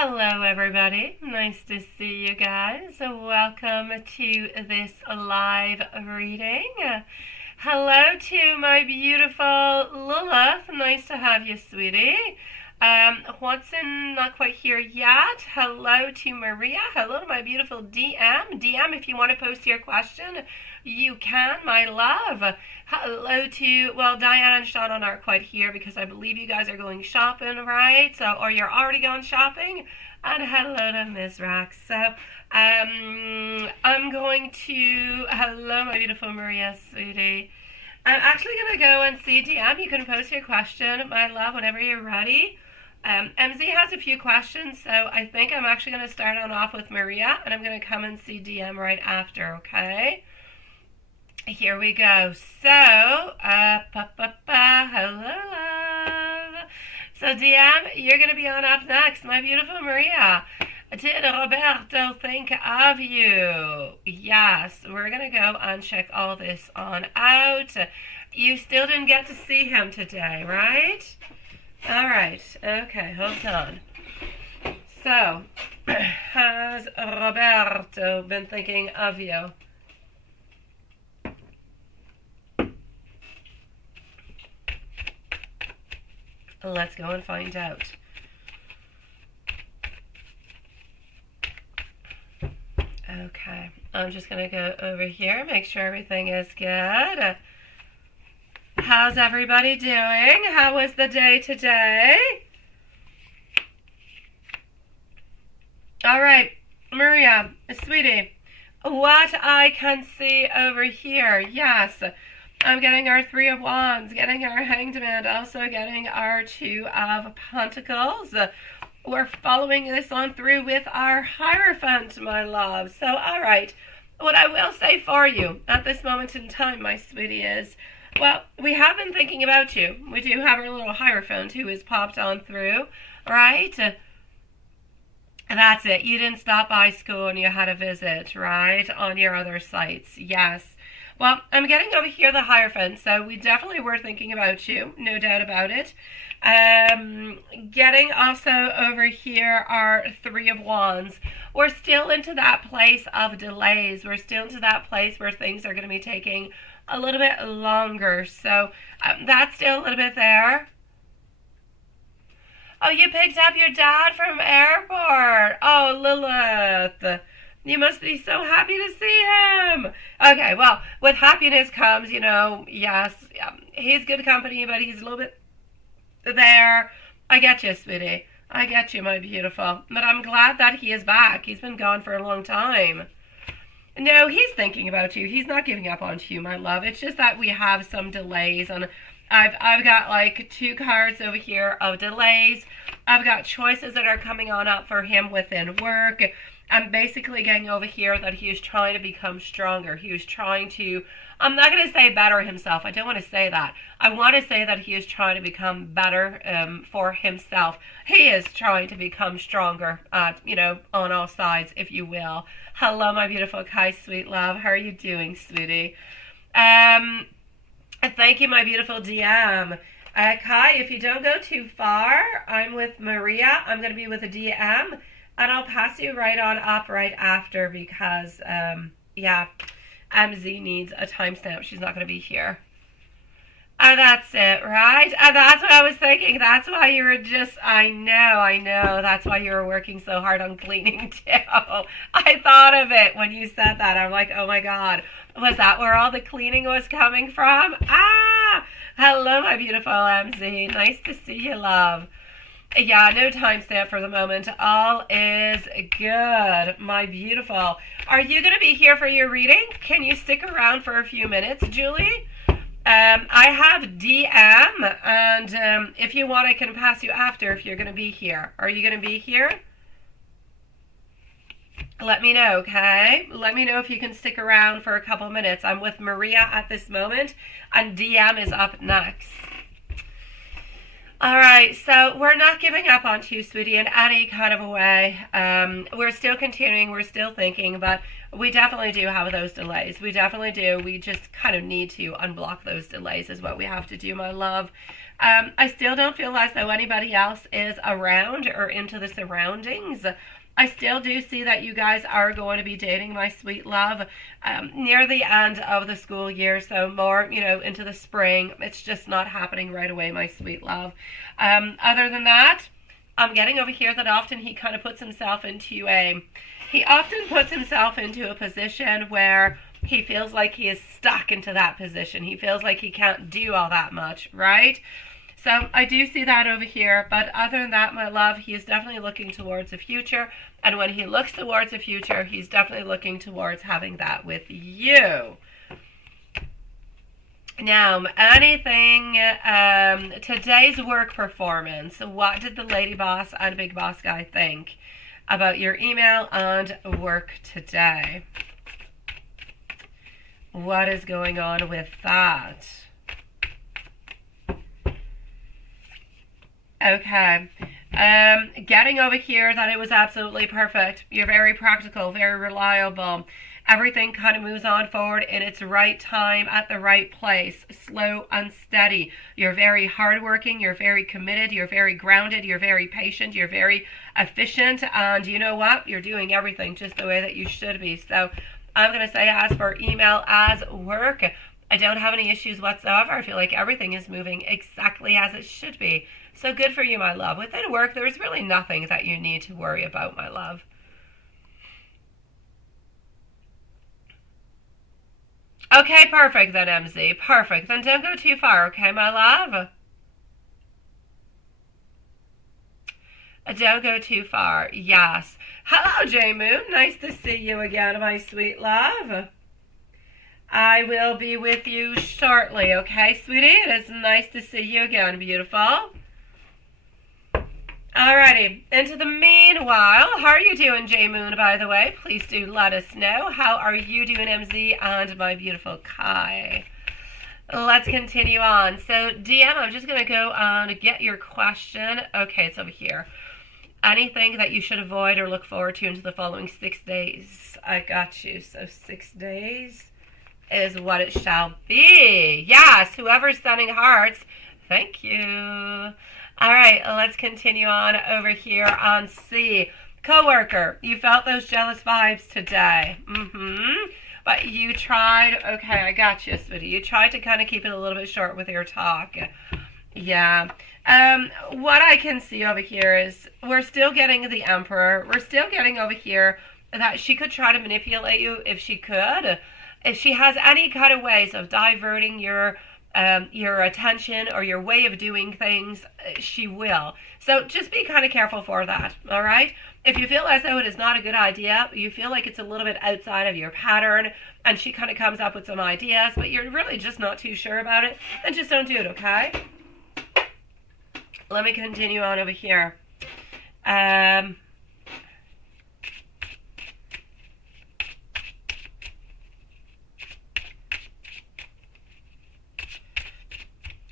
Hello everybody, nice to see you guys. Welcome to this live reading. Hello to my beautiful Lilith, nice to have you, sweetie. Watson, not quite here yet. Hello to Maria. Hello to my beautiful DM, if you want to post your question, you can, my love. Hello to, well, Diane and Shauna aren't quite here because I believe you guys are going shopping, right? So, or you're already gone shopping. And hello to Ms. Rax. So, I'm going to, hello my beautiful Maria, sweetie. I'm actually going to go and see DM. You can post your question, my love, whenever you're ready. MZ has a few questions, so I think I'm actually going to start on off with Maria, and I'm going to come and see DM right after, okay? Here we go. So, hello, love. So, DM, you're going to be on up next, my beautiful Maria. Did Roberto think of you? Yes, we're going to go and check all this on out. You still didn't get to see him today, right? All right. Okay, hold on. So, has Roberto been thinking of you? Let's go and find out. Okay, I'm just going to go over here, make sure everything is good. How's everybody doing? How was the day today? All right, Maria, sweetie, what I can see over here, yes, I'm getting our Three of Wands, getting our Hanged Man, also getting our Two of Pentacles. We're following this on through with our Hierophant, my love. So, all right, what I will say for you at this moment in time, my sweetie, is, well, we have been thinking about you. We do have our little Hierophant who has popped on through, right? And that's it. You didn't stop by school and you had a visit, right, on your other sites. Yes. Well, I'm getting over here the Hierophant, so we definitely were thinking about you, no doubt about it. Getting also over here our Three of Wands. We're still into that place of delays. We're still into that place where things are going to be taking a little bit longer. So that's still a little bit there. Oh, you picked up your dad from airport. Oh, Lilith. You must be so happy to see him. Okay, well, with happiness comes, yes, he's good company, but he's a little bit there. I get you, sweetie. I get you, my beautiful. But I'm glad that he is back. He's been gone for a long time. No, he's thinking about you. He's not giving up on you, my love. It's just that we have some delays, and I've got like two cards over here of delays. I've got choices that are coming on up for him within work. I'm basically getting over here that he is trying to become stronger. He is trying to, I'm not going to say better himself. I don't want to say that. I want to say that he is trying to become better for himself. He is trying to become stronger, on all sides, if you will. Hello, my beautiful Kai, sweet love. How are you doing, sweetie? Thank you, my beautiful DM. Kai, if you don't go too far, I'm with Maria. I'm going to be with a DM. And I'll pass you right on up right after because, MZ needs a timestamp. She's not going to be here. And that's it, right? And that's what I was thinking. That's why you were just, I know. That's why you were working so hard on cleaning too. I thought of it when you said that. I'm like, oh my God. Was that where all the cleaning was coming from? Hello, my beautiful MZ. Nice to see you, love. Yeah, no timestamp for the moment. All is good, my beautiful. Are you going to be here for your reading? Can you stick around for a few minutes, Julie? I have DM, and if you want, I can pass you after if you're going to be here. Are you going to be here? Let me know, okay? Let me know if you can stick around for a couple minutes. I'm with Maria at this moment, and DM is up next. All right, so we're not giving up on you, sweetie, in any kind of a way. We're still continuing, we're still thinking, but we definitely do have those delays. We definitely do. We just kind of need to unblock those delays, is what we have to do, my love. I still don't feel as though anybody else is around or into the surroundings. I still do see that you guys are going to be dating, my sweet love, near the end of the school year, so more, into the spring. It's just not happening right away, my sweet love. Other than that, I'm getting over here that often he kind of puts himself into he often puts himself into a position where he feels like he is stuck into that position. He feels like he can't do all that much, right? So I do see that over here, but other than that, my love, he is definitely looking towards the future. And when he looks towards the future, he's definitely looking towards having that with you. Now, anything, today's work performance, what did the lady boss and big boss guy think about your email and work today? What is going on with that? Okay. Getting over here that it was absolutely perfect. You're very practical, very reliable. Everything kind of moves on forward in its right time at the right place, slow and steady. You're very hardworking, you're very committed, you're very grounded, you're very patient, you're very efficient, and you know what? You're doing everything just the way that you should be. So I'm going to say, as for email, as work, I don't have any issues whatsoever. I feel like everything is moving exactly as it should be. So good for you, my love. Within work, there's really nothing that you need to worry about, my love. Okay, perfect then, MZ. Perfect. Then don't go too far, okay, my love? Don't go too far. Yes. Hello, J Moon. Nice to see you again, my sweet love. I will be with you shortly, okay, sweetie? It is nice to see you again, beautiful. Alrighty, into the meanwhile, how are you doing, J Moon, by the way? Please do let us know. How are you doing, MZ, and my beautiful Kai? Let's continue on. So, DM, I'm just going to go on to get your question. Okay, it's over here. Anything that you should avoid or look forward to into the following 6 days? I got you. So 6 days is what it shall be. Yes, whoever's sending hearts, thank you. All right, let's continue on over here on C. Coworker, you felt those jealous vibes today. But you tried, okay, I got you, sweetie. You tried to kind of keep it a little bit short with your talk. Yeah. What I can see over here is we're still getting the Emperor. We're still getting over here that she could try to manipulate you if she could. If she has any kind of ways of diverting your attention or your way of doing things, she will. So just be kind of careful for that, all right? If you feel as though it is not a good idea, you feel like it's a little bit outside of your pattern, and she kind of comes up with some ideas, but you're really just not too sure about it, then just don't do it, okay? Let me continue on over here.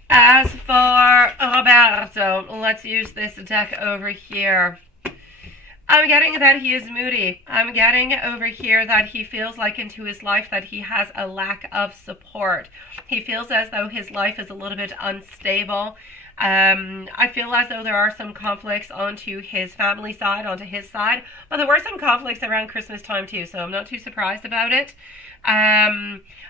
As for Roberto, let's use this deck over here. I'm getting that he is moody. I'm getting over here that he feels like into his life that he has a lack of support. He feels as though his life is a little bit unstable. I feel as though there are some conflicts onto his family side, onto his side. But there were some conflicts around Christmas time too, so I'm not too surprised about it.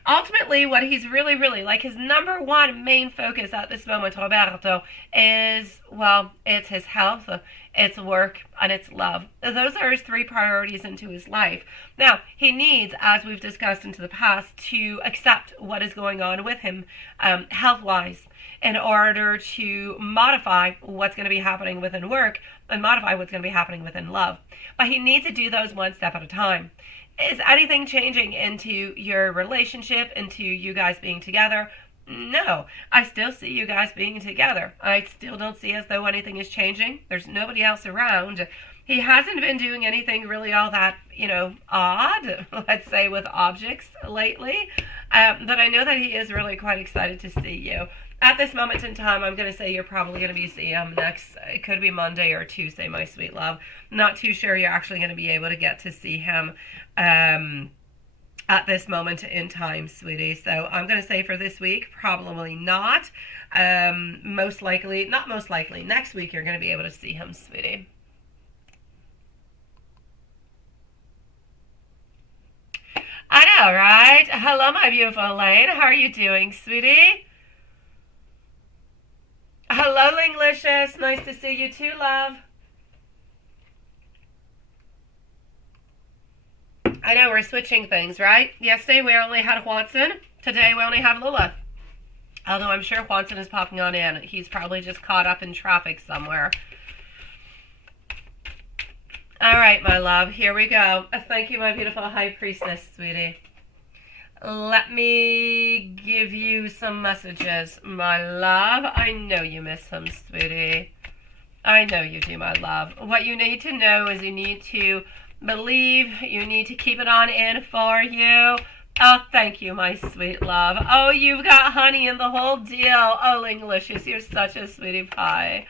Ultimately, what he's really, like his number one main focus at this moment, Roberto, is, well, it's his health, it's work, and it's love. Those are his 3 priorities into his life. Now, he needs, as we've discussed into the past, to accept what is going on with him health-wise in order to modify what's going to be happening within work and modify what's going to be happening within love. But he needs to do those one step at a time. Is anything changing into your relationship, into you guys being together? No, I still see you guys being together. I still don't see as though anything is changing. There's nobody else around. He hasn't been doing anything really all that, odd, let's say, with objects lately. But I know that he is really quite excited to see you. At this moment in time, I'm going to say you're probably going to be seeing him next. It could be Monday or Tuesday, my sweet love. Not too sure you're actually going to be able to get to see him at this moment in time, sweetie. So I'm going to say for this week, probably not. Most likely, not most likely, next week you're going to be able to see him, sweetie. I know, right? Hello, my beautiful Elaine. How are you doing, sweetie? Hello, Linglicious. Nice to see you too, love. I know, we're switching things, right? Yesterday we only had Watson. Today we only have Lula. Although I'm sure Watson is popping on in. He's probably just caught up in traffic somewhere. All right, my love. Here we go. Thank you, my beautiful high priestess, sweetie. Let me give you some messages, my love. I know you miss him, sweetie. I know you do, my love. What you need to know is you need to believe. You need to keep it on in for you. Oh, thank you, my sweet love. Oh, you've got honey in the whole deal. Oh, Linglicious, you're such a sweetie pie.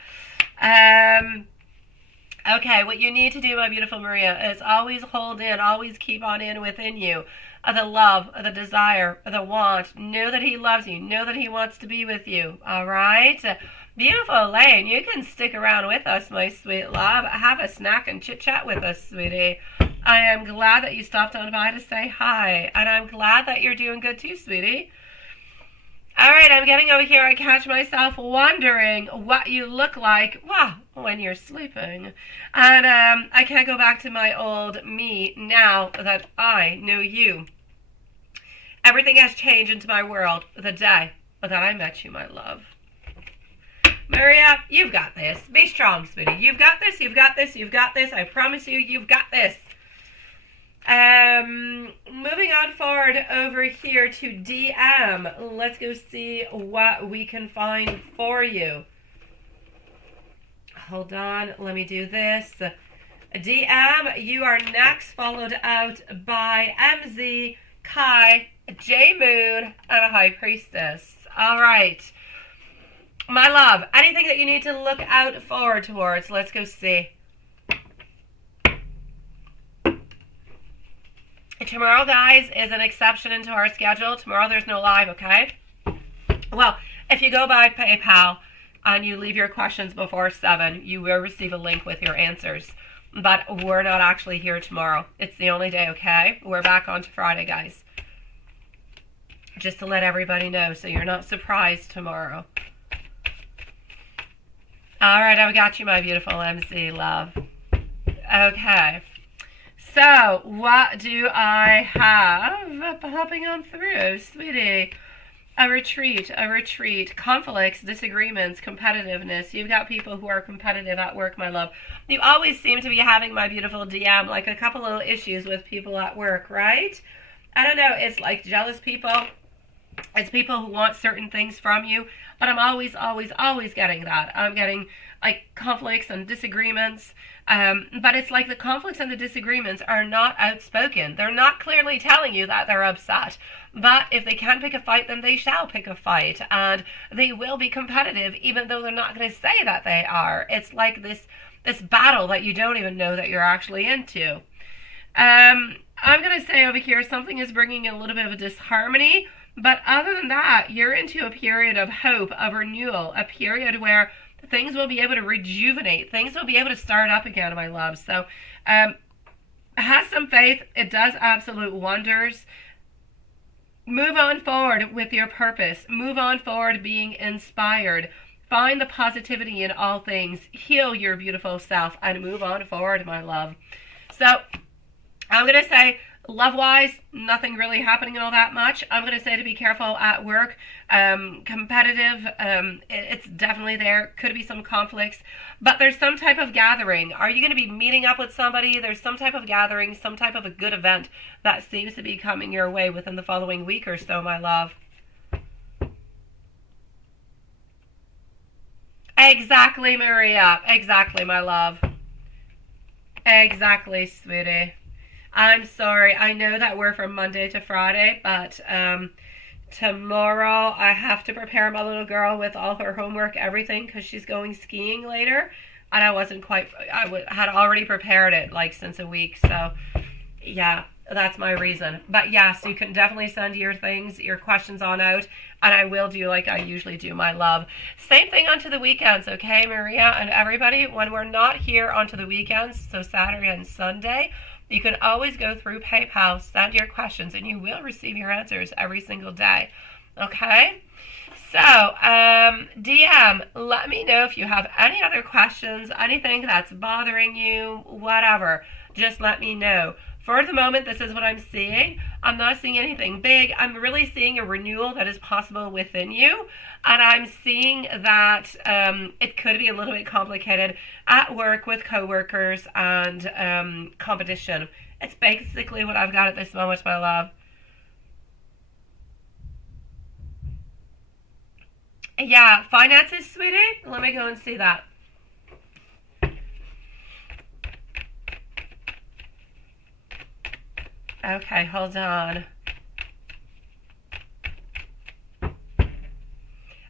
Okay, what you need to do, my beautiful Maria, is always hold in, always keep on in within you. The love, the desire, the want. Know that he loves you. Know that he wants to be with you. All right? Beautiful Elaine, you can stick around with us, my sweet love. Have a snack and chit-chat with us, sweetie. I am glad that you stopped on by to say hi. And I'm glad that you're doing good too, sweetie. All right, I'm getting over here. I catch myself wondering what you look like, when you're sleeping. And I can't go back to my old me now that I know you. Everything has changed into my world the day that I met you, my love. Maria, you've got this. Be strong, sweetie. You've got this, you've got this, you've got this. I promise you, you've got this. Moving on forward over here to DM. Let's go see what we can find for you. Hold on, let me do this. DM, you are next, followed out by MZ, Kai, J Moon, and a High Priestess. All right. My love, anything that you need to look out forward towards, let's go see. Tomorrow, guys, is an exception into our schedule. Tomorrow there's no live, okay? Well, if you go by PayPal and you leave your questions before 7, you will receive a link with your answers. But we're not actually here tomorrow. It's the only day, okay? We're back on to Friday, guys. Just to let everybody know so you're not surprised tomorrow. All right, I've got you, my beautiful MC love. Okay. So, what do I have popping on through, sweetie? A retreat, conflicts, disagreements, competitiveness. You've got people who are competitive at work, my love. You always seem to be having, my beautiful DM, like a couple little issues with people at work, right? I don't know, it's like jealous people. It's people who want certain things from you. But I'm always getting that. I'm getting, like, conflicts and disagreements. But it's like the conflicts and the disagreements are not outspoken. They're not clearly telling you that they're upset. But if they can pick a fight, then they shall pick a fight. And they will be competitive, even though they're not going to say that they are. It's like this battle that you don't even know that you're actually into. I'm going to say over here, something is bringing a little bit of a disharmony. But other than that, you're into a period of hope, of renewal, a period where things will be able to rejuvenate. Things will be able to start up again, my love. So have some faith. It does absolute wonders. Move on forward with your purpose. Move on forward being inspired. Find the positivity in all things. Heal your beautiful self and move on forward, my love. So I'm going to say, love-wise, nothing really happening all that much. I'm going to say to be careful at work. Competitive, it's definitely there. Could be some conflicts. But there's some type of gathering. Are you going to be meeting up with somebody? There's some type of gathering, some type of a good event that seems to be coming your way within the following week or so, my love. Exactly, Maria. Exactly, my love. Exactly, sweetie. I'm sorry. I know that we're from Monday to Friday, but tomorrow I have to prepare my little girl with all her homework, everything, because she's going skiing later. And I wasn't quite, had already prepared it like since a week. So, yeah, that's my reason. But yes, you can definitely send your things, your questions on out. And I will do like I usually do, my love. Same thing onto the weekends, okay, Maria and everybody? When we're not here onto the weekends, so Saturday and Sunday, you can always go through PayPal, send your questions, and you will receive your answers every single day. Okay? So, DM, let me know if you have any other questions, anything that's bothering you, whatever. Just let me know. For the moment, this is what I'm seeing. I'm not seeing anything big. I'm really seeing a renewal that is possible within you. And I'm seeing that it could be a little bit complicated at work with coworkers and competition. It's basically what I've got at this moment, my love. Yeah, finances, sweetie. Let me go and see that. Okay, hold on.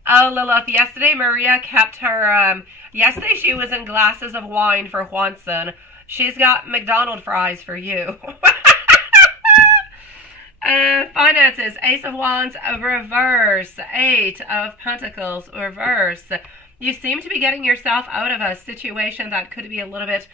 Oh, Lilith, yesterday Maria kept her, yesterday she was in glasses of wine for Juanson. She's got McDonald's fries for you. Finances, Ace of Wands, reverse. Eight of Pentacles, reverse. You seem to be getting yourself out of a situation that could be a little bit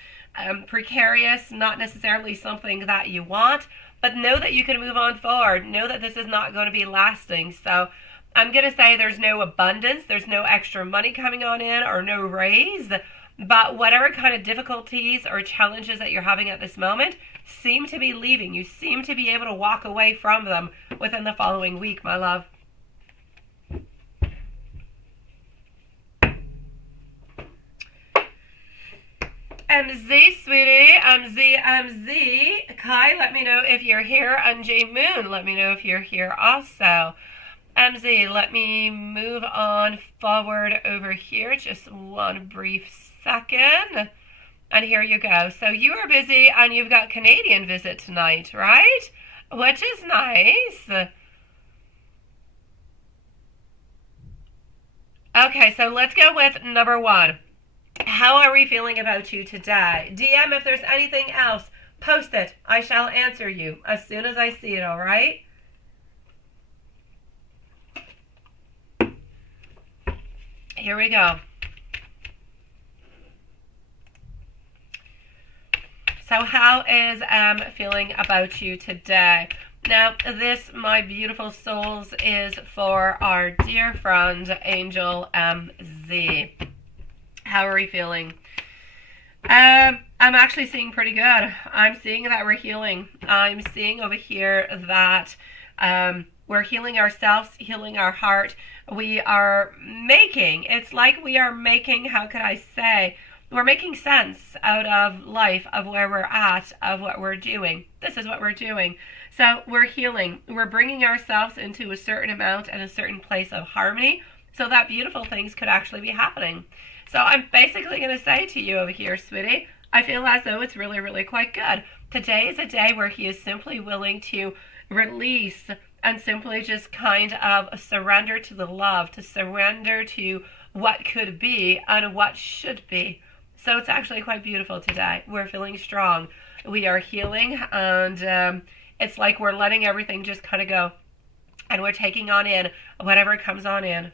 precarious, not necessarily something that you want, but know that you can move on forward. Know that this is not going to be lasting. So I'm going to say there's no abundance, there's no extra money coming on in or no raise, but whatever kind of difficulties or challenges that you're having at this moment seem to be leaving. You seem to be able to walk away from them within the following week, my love. MZ, sweetie. MZ. Kai, let me know if you're here. And J Moon, let me know if you're here also. MZ, let me move on forward over here. Just one brief second. And here you go. So you are busy and you've got Canadian visit tonight, right? Which is nice. Okay, so let's go with number one. How are we feeling about you today? DM if there's anything else. Post it. I shall answer you as soon as I see it, all right? Here we go. So how is feeling about you today? Now, this, my beautiful souls, is for our dear friend, Angel MZ. How are we feeling? I'm actually seeing pretty good. I'm seeing that we're healing. I'm seeing over here that we're healing ourselves, healing our heart. We are making, it's like we are making, how could I say, we're making sense out of life, of where we're at, of what we're doing. This is what we're doing. So we're healing. We're bringing ourselves into a certain amount and a certain place of harmony so that beautiful things could actually be happening. So I'm basically going to say to you over here, sweetie, I feel as though it's really, really quite good. Today is a day where he is simply willing to release and simply just kind of surrender to the love, to surrender to what could be and what should be. So it's actually quite beautiful today. We're feeling strong. We are healing, and it's like we're letting everything just kind of go. And we're taking on in whatever comes on in.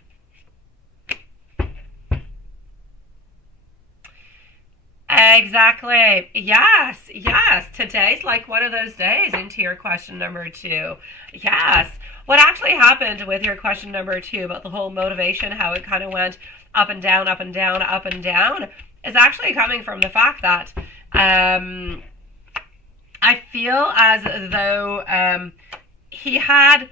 Exactly. Yes, yes. Today's like one of those days into your question number two. Yes. What actually happened with your question number two about the whole motivation, how it kind of went up and down, up and down, up and down, is actually coming from the fact that I feel as though he had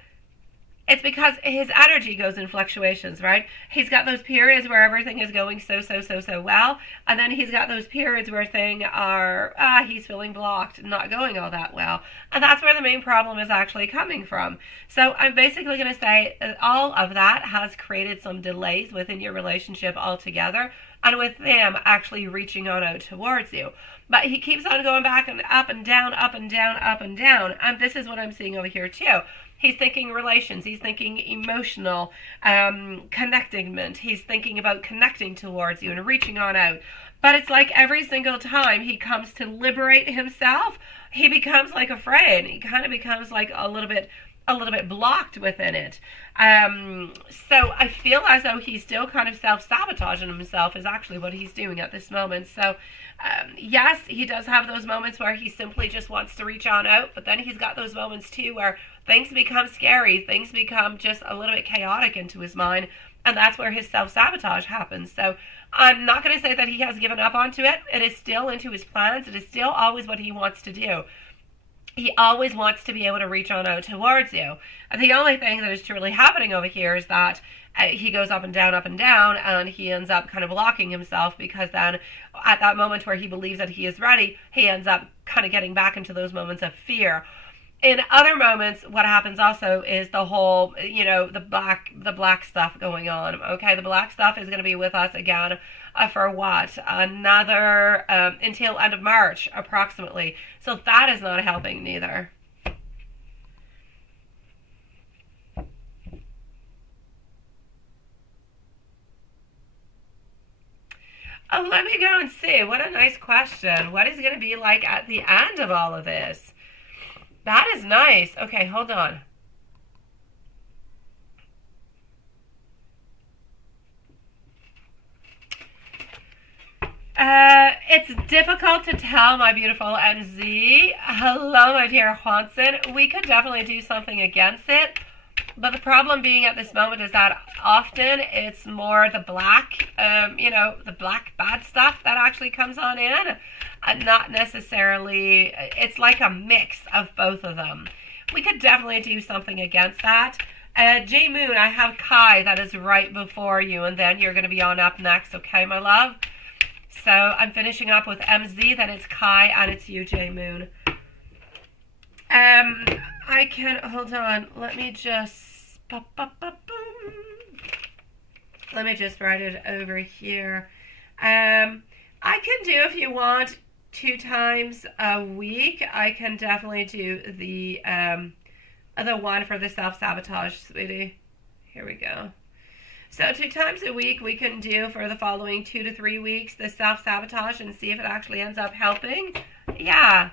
It's because his energy goes in fluctuations, right? He's got those periods where everything is going so well, and then he's got those periods where things are, he's feeling blocked, not going all that well. And that's where the main problem is actually coming from. So I'm basically going to say all of that has created some delays within your relationship altogether, and with them actually reaching on out towards you. But he keeps on going back and up and down, up and down, up and down. And this is what I'm seeing over here too. He's thinking relations. He's thinking emotional connectingment. He's thinking about connecting towards you and reaching on out. But it's like every single time he comes to liberate himself, he becomes like afraid. He kind of becomes like a little bit blocked within it. So I feel as though he's still kind of self-sabotaging himself is actually what he's doing at this moment. So yes, he does have those moments where he simply just wants to reach on out, but then he's got those moments too where things become scary, things become just a little bit chaotic into his mind, and that's where his self-sabotage happens. So I'm not going to say that he has given up onto it. It is still into his plans. It is still always what he wants to do. He always wants to be able to reach on out towards you. And the only thing that is truly happening over here is that he goes up and down, and he ends up kind of blocking himself, because then at that moment where he believes that he is ready, he ends up kind of getting back into those moments of fear. In other moments, what happens also is the whole, the black stuff going on. Okay, the black stuff is going to be with us again for what? Another, until end of March, approximately. So that is not helping neither. Oh, let me go and see. What a nice question. What is it going to be like at the end of all of this? That is nice. Okay, hold on. It's difficult to tell, my beautiful MZ. Hello, my dear Juanson. We could definitely do something against it. But the problem being at this moment is that often it's more the black, the black bad stuff that actually comes on in. And not necessarily, it's like a mix of both of them. We could definitely do something against that. J Moon, I have Kai that is right before you, and then you're going to be on up next, okay, my love? So I'm finishing up with MZ, then it's Kai, and it's you, J Moon. I can, hold on, let me just, let me just write it over here. I can do, if you want, 2 times a week. I can definitely do the one for the self-sabotage, sweetie. Here we go. So 2 times a week we can do for the following 2 to 3 weeks the self-sabotage and see if it actually ends up helping. Yeah.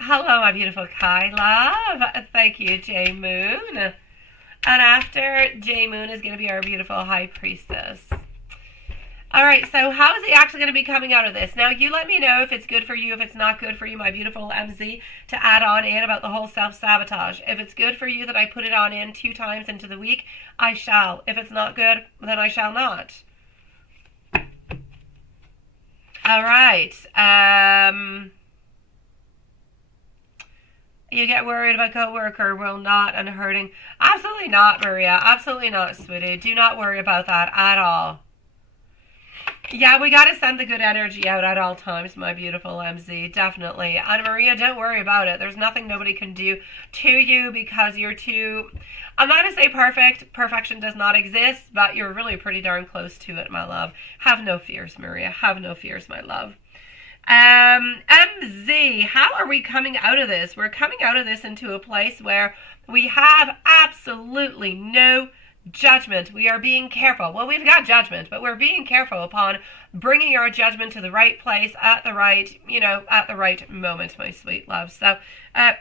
Hello, my beautiful Kai love. Thank you, J Moon. And after J Moon is going to be our beautiful high priestess. All right, so how is he actually going to be coming out of this? Now, you let me know if it's good for you, if it's not good for you, my beautiful MZ, to add on in about the whole self-sabotage. If it's good for you that I put it on in 2 times into the week, I shall. If it's not good, then I shall not. All right. You get worried about coworker will not and hurting. Absolutely not, Maria. Absolutely not, sweetie. Do not worry about that at all. Yeah, we got to send the good energy out at all times, my beautiful MZ, definitely. And Maria, don't worry about it. There's nothing nobody can do to you because you're too, I'm not going to say perfect. Perfection does not exist, but you're really pretty darn close to it, my love. Have no fears, Maria. Have no fears, my love. MZ, how are we coming out of this? We're coming out of this into a place where we have absolutely no judgment. We are being careful. Well, we've got judgment, but we're being careful upon bringing our judgment to the right place at the right, at the right moment, my sweet love. So, I'm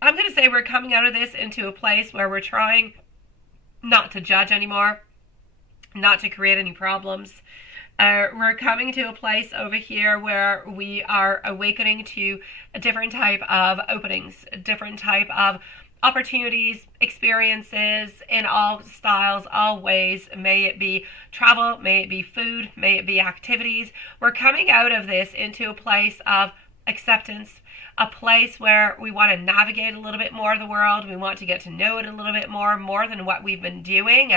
going to say we're coming out of this into a place where we're trying not to judge anymore, not to create any problems. We're coming to a place over here where we are awakening to a different type of openings, a different type of opportunities, experiences in all styles, all ways. May it be travel, may it be food, may it be activities. We're coming out of this into a place of acceptance, a place where we want to navigate a little bit more of the world. We want to get to know it a little bit more than what we've been doing.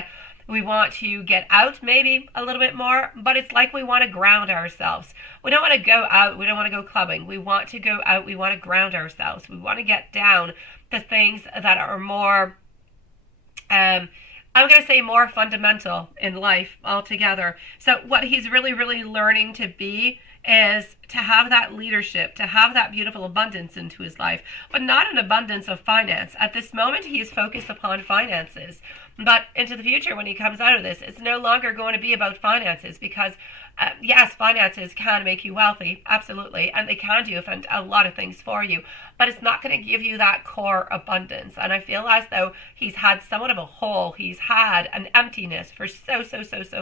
We want to get out maybe a little bit more, but it's like we want to ground ourselves. We don't want to go out. We don't want to go clubbing. We want to go out. We want to ground ourselves. We want to get down to things that are more, I'm going to say more fundamental in life altogether. So what he's really, really learning to be is to have that leadership, to have that beautiful abundance into his life, but not an abundance of finance. At this moment, he is focused upon finances. But into the future, when he comes out of this, it's no longer going to be about finances because, yes, finances can make you wealthy, absolutely, and they can do a lot of things for you, but it's not going to give you that core abundance. And I feel as though he's had somewhat of a hole. He's had an emptiness for so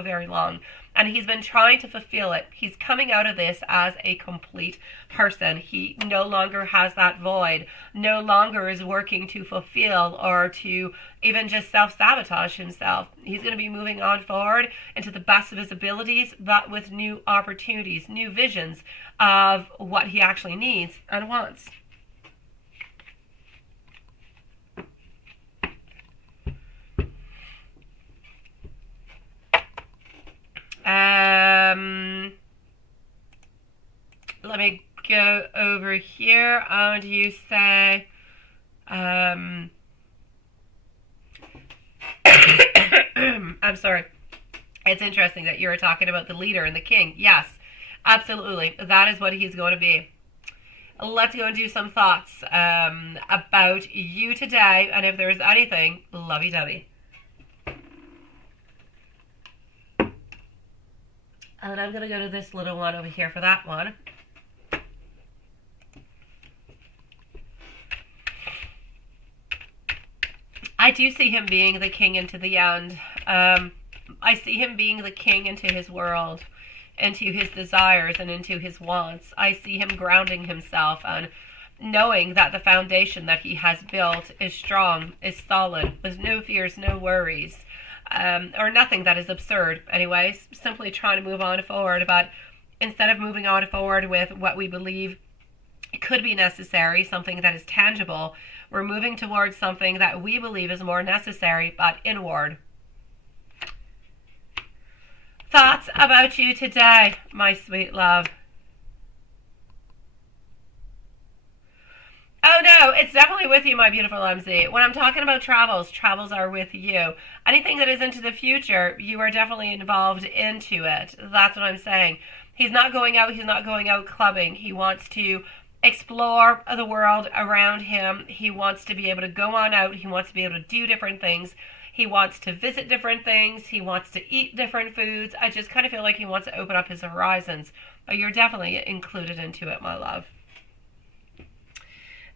very long, and he's been trying to fulfill it. He's coming out of this as a complete person. He no longer has that void, no longer is working to fulfill or to even just self-sabotage himself. He's going to be moving on forward into the best of his abilities, but with new opportunities, new visions of what he actually needs and wants. Let me go over here. And you say, I'm sorry. It's interesting that you were talking about the leader and the king. Yes, absolutely. That is what he's going to be. Let's go and do some thoughts about you today. And if there's anything, lovey-dovey. And I'm going to go to this little one over here for that one. I do see him being the king into the end. I see him being the king into his world, into his desires and into his wants. I see him grounding himself and knowing that the foundation that he has built is strong, is solid, with no fears, no worries. Or nothing that is absurd anyways, simply trying to move on forward. But instead of moving on forward with what we believe could be necessary, something that is tangible, we're moving towards something that we believe is more necessary, but inward. Thoughts about you today, my sweet love? Oh no, it's definitely with you, my beautiful MZ. When I'm talking about travels, travels are with you. Anything that is into the future, you are definitely involved into it. That's what I'm saying. He's not going out clubbing. He wants to explore the world around him. He wants to be able to go on out. He wants to be able to do different things. He wants to visit different things. He wants to eat different foods. I just kind of feel like he wants to open up his horizons. But you're definitely included into it, my love.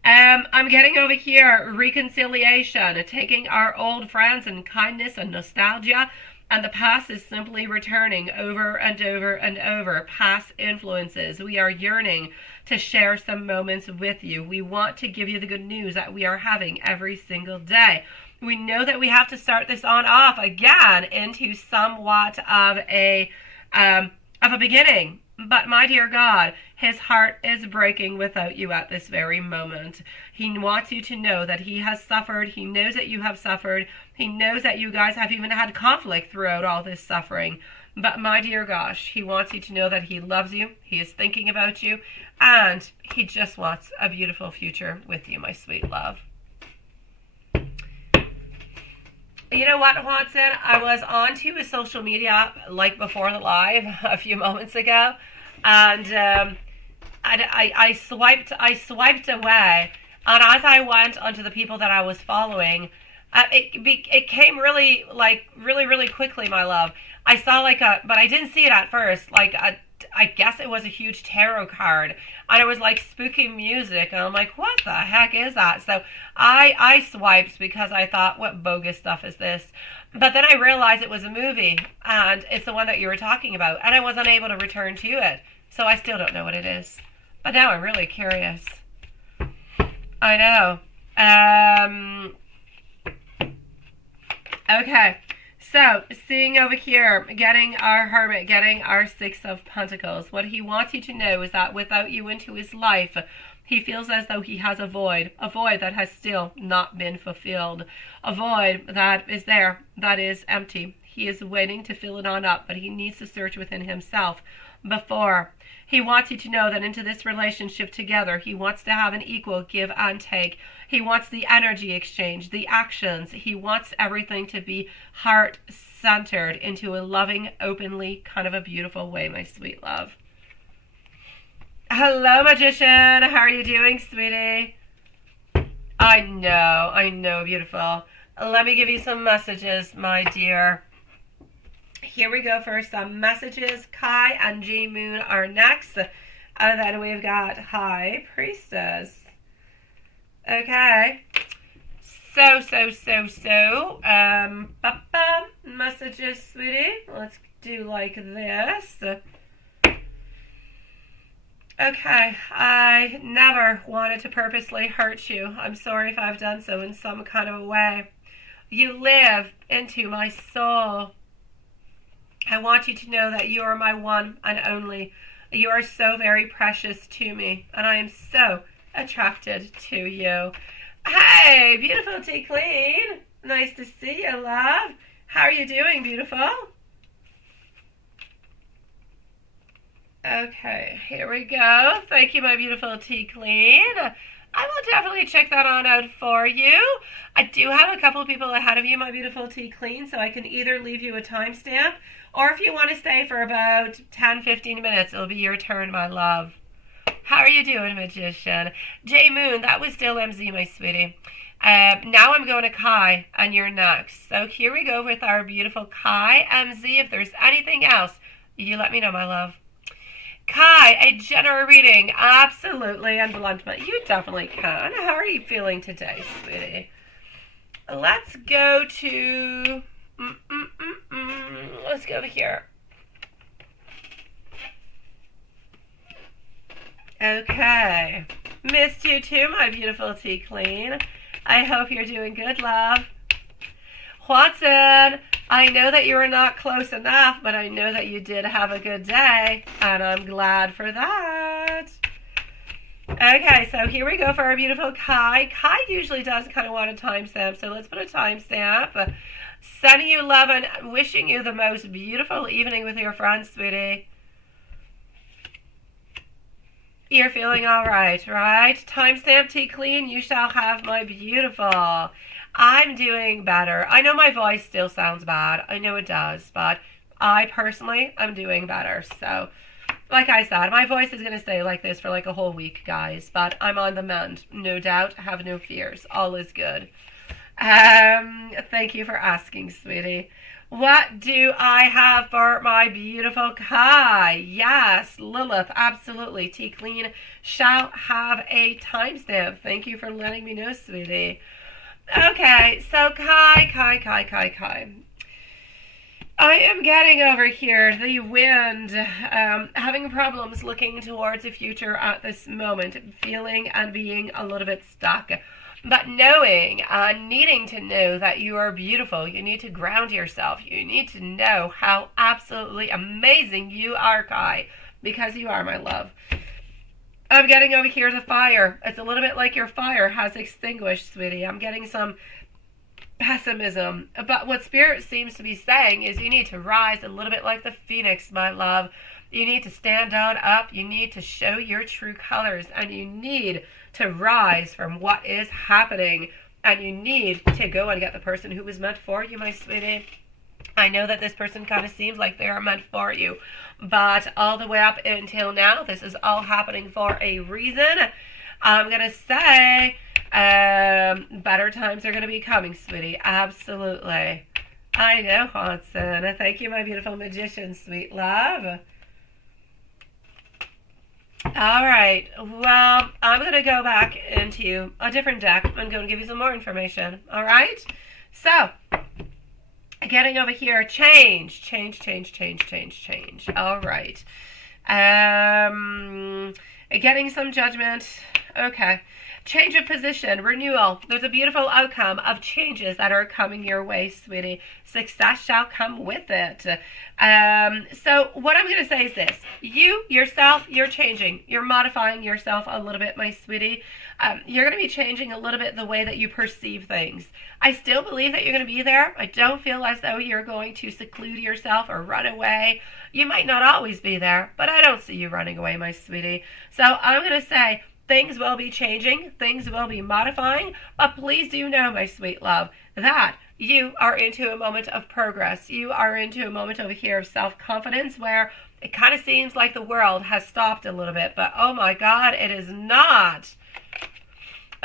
I'm getting over here, reconciliation, taking our old friends and kindness and nostalgia, and the past is simply returning over and over and over. Past influences. We are yearning to share some moments with you. We want to give you the good news that we are having every single day. We know that we have to start this on off again into somewhat of a beginning. But my dear God, his heart is breaking without you at this very moment. He wants you to know that he has suffered. He knows that you have suffered. He knows that you guys have even had conflict throughout all this suffering. But my dear gosh, he wants you to know that he loves you. He is thinking about you. And he just wants a beautiful future with you, my sweet love. You know what, Watson? I was onto a social media like before the live a few moments ago, and I swiped away, and as I went onto the people that I was following, it came really quickly, my love. I saw but I didn't see it at first, I guess it was a huge tarot card, and it was like spooky music, and I'm like, what the heck is that? So I swiped because I thought, what bogus stuff is this? But then I realized it was a movie, and it's the one that you were talking about, and I was unable to return to it, so I still don't know what it is. But now I'm really curious. I know. Okay. So, seeing over here, getting our Hermit, getting our Six of Pentacles. What he wants you to know is that without you into his life, He feels as though he has a void that has still not been fulfilled, a void that is there, that is empty. He is waiting to fill it on up, but he needs to search within himself before. He wants you to know that into this relationship together, he wants to have an equal give and take. He wants the energy exchange, the actions. He wants everything to be heart-centered into a loving, openly, kind of a beautiful way, my sweet love. Hello, Magician. How are you doing, sweetie? I know, beautiful. Let me give you some messages, my dear. Here we go for some messages. Kai and J Moon are next. And then we've got High Priestess. Okay. Messages, sweetie. Let's do like this. Okay, I never wanted to purposely hurt you. I'm sorry if I've done so in some kind of a way. You live into my soul. I want you to know that you are my one and only. You are so very precious to me, and I am so attracted to you. Hey, beautiful T Clean. Nice to see you, love. How are you doing, beautiful? Okay, here we go. Thank you, my beautiful T Clean. I will definitely check that on out for you. I do have a couple of people ahead of you, my beautiful T Clean, so I can either leave you a timestamp, or if you want to stay for about 10-15 minutes, it'll be your turn, my love. How are you doing, Magician? J Moon, that was still MZ, my sweetie. Now I'm going to Kai, and you're next. So here we go with our beautiful Kai. MZ, if there's anything else, you let me know, my love. Kai, a general reading, absolutely, and bluntment. You definitely can. How are you feeling today, sweetie? Let's go to... Let's go over here. Okay. Missed you too, my beautiful T Clean. I hope you're doing good, love. Watson, I know that you were not close enough, but I know that you did have a good day, and I'm glad for that. Okay, so here we go for our beautiful Kai. Kai usually does kind of want a timestamp, so let's put a timestamp. Sending you love and wishing you the most beautiful evening with your friends, sweetie. You're feeling all right, right? Timestamp T Clean, you shall have my beautiful. I'm doing better. I know my voice still sounds bad. I know it does, but I personally am doing better. So, like I said, my voice is going to stay like this for like a whole week, guys. But I'm on the mend. No doubt. Have no fears. All is good. Thank you for asking, sweetie. What do I have for my beautiful Kai? Yes, Lilith, absolutely. T Clean shall have a timestamp. Thank you for letting me know, sweetie. Okay, so Kai. I am getting over here the wind, having problems looking towards the future at this moment, feeling and being a little bit stuck. But knowing, needing to know that you are beautiful, you need to ground yourself. You need to know how absolutely amazing you are, Kai, because you are, my love. I'm getting over here the fire. It's a little bit like your fire has extinguished, sweetie. I'm getting some pessimism. But what Spirit seems to be saying is you need to rise a little bit like the phoenix, my love. You need to stand on up. You need to show your true colors. And you need to rise from what is happening. And you need to go and get the person who was meant for you, my sweetie. I know that this person kind of seems like they are meant for you. But all the way up until now, this is all happening for a reason. I'm going to say better times are going to be coming, sweetie. Absolutely. I know, Hanson. Thank you, my beautiful magician, sweet love. All right. Well, I'm going to go back into a different deck. I'm going to give you some more information. All right? So, getting over here, change. All right. Getting some judgment. Okay. Change of position, renewal. There's a beautiful outcome of changes that are coming your way, sweetie. Success shall come with it. So what I'm going to say is this. You, yourself, you're changing. You're modifying yourself a little bit, my sweetie. You're going to be changing a little bit the way that you perceive things. I still believe that you're going to be there. I don't feel as though you're going to seclude yourself or run away. You might not always be there, but I don't see you running away, my sweetie. So I'm going to say, things will be changing, things will be modifying, but please do know, my sweet love, that you are into a moment of progress. You are into a moment over here of self-confidence where it kind of seems like the world has stopped a little bit, but oh my God, it is not.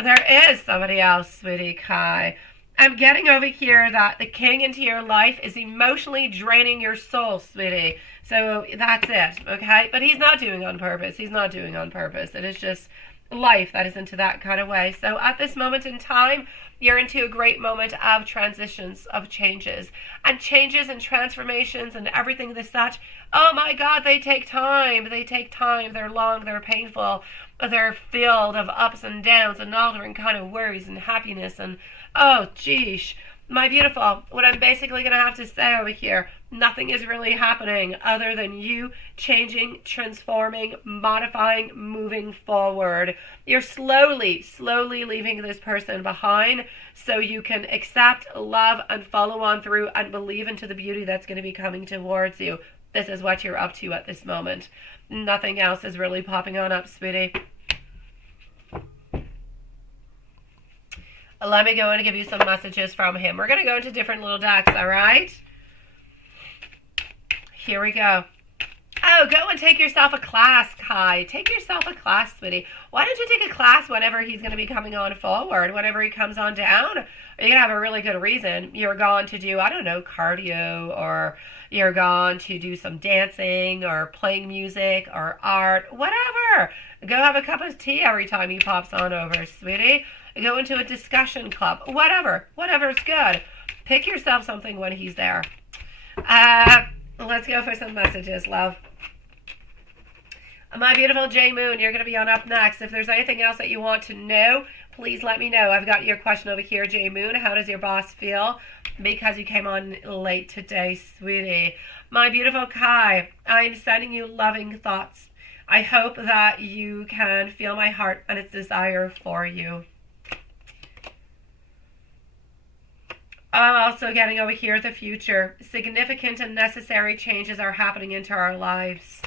There is somebody else, sweetie Kai. I'm getting over here that the king into your life is emotionally draining your soul, sweetie. So that's it, okay? But he's not doing it on purpose. He's not doing it on purpose. It is just life that is into that kind of way. So at this moment in time, you're into a great moment of transitions, of changes. And changes and transformations and everything this such, oh my God, they take time. They take time. They're long, they're painful. They're filled of ups and downs and all different kind of worries and happiness and oh, geesh. My beautiful, what I'm basically going to have to say over here, nothing is really happening other than you changing, transforming, modifying, moving forward. You're slowly leaving this person behind so you can accept, love, and follow on through and believe into the beauty that's going to be coming towards you. This is what you're up to at this moment. Nothing else is really popping on up, sweetie. Let me go and give you some messages from him. We're going to go into different little decks, all right? Here we go. Oh, go and take yourself a class, Kai. Take yourself a class, sweetie. Why don't you take a class whenever he's going to be coming on forward, whenever he comes on down? You're going to have a really good reason. You're going to do, I don't know, cardio, or you're going to do some dancing or playing music or art, whatever. Go have a cup of tea every time he pops on over, sweetie. Go into a discussion club, whatever's good. Pick yourself something when he's there. Let's go for some messages, love. My beautiful J Moon, you're going to be on up next. If there's anything else that you want to know, please let me know. I've got your question over here, J Moon. How does your boss feel? Because you came on late today, sweetie. My beautiful Kai, I'm sending you loving thoughts. I hope that you can feel my heart and its desire for you. I'm also getting over here the future. Significant and necessary changes are happening into our lives.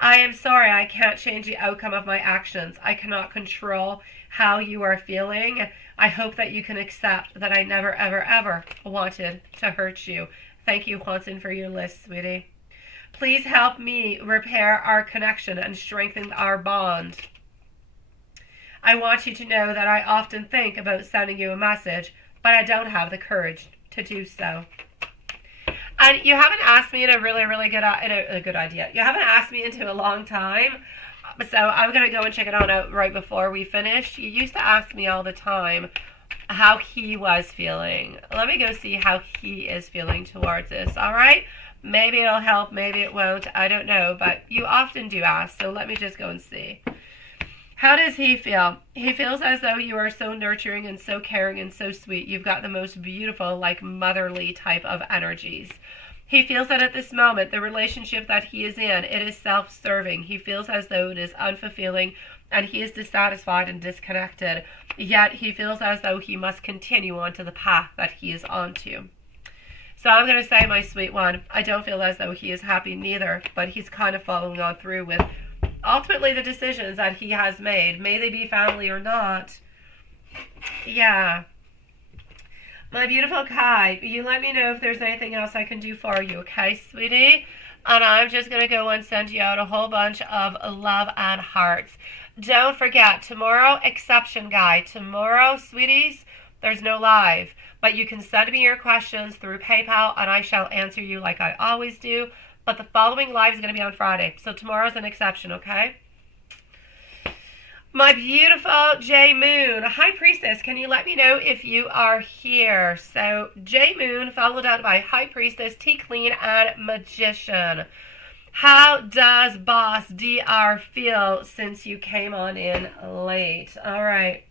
I am sorry I can't change the outcome of my actions. I cannot control how you are feeling. I hope that you can accept that I never, ever, ever wanted to hurt you. Thank you, Hanson, for your list, sweetie. Please help me repair our connection and strengthen our bond. I want you to know that I often think about sending you a message, but I don't have the courage to do so. And you haven't asked me in a really, really good idea. You haven't asked me into a long time, so I'm going to go and check it out right before we finish. You used to ask me all the time how he was feeling. Let me go see how he is feeling towards this, all right? Maybe it'll help, maybe it won't, I don't know, but you often do ask, so let me just go and see. How does he feel? He feels as though you are so nurturing and so caring and so sweet. You've got the most beautiful, like motherly type of energies. He feels that at this moment, the relationship that he is in, it is self-serving. He feels as though it is unfulfilling and he is dissatisfied and disconnected. Yet he feels as though he must continue onto the path that he is onto. So I'm going to say, my sweet one, I don't feel as though he is happy neither, but he's kind of following on through with ultimately the decisions that he has made. May they be family or not. Yeah. My beautiful Kai, you let me know if there's anything else I can do for you, okay, sweetie? And I'm just going to go and send you out a whole bunch of love and hearts. Don't forget, tomorrow, exception guide. Tomorrow, sweeties, there's no live. But you can send me your questions through PayPal, and I shall answer you like I always do. But the following live is going to be on Friday. So tomorrow's an exception, okay? My beautiful J Moon. Hi, Priestess. Can you let me know if you are here? So J Moon followed out by High Priestess, T Clean, and Magician. How does boss DR feel since you came on in late? All right.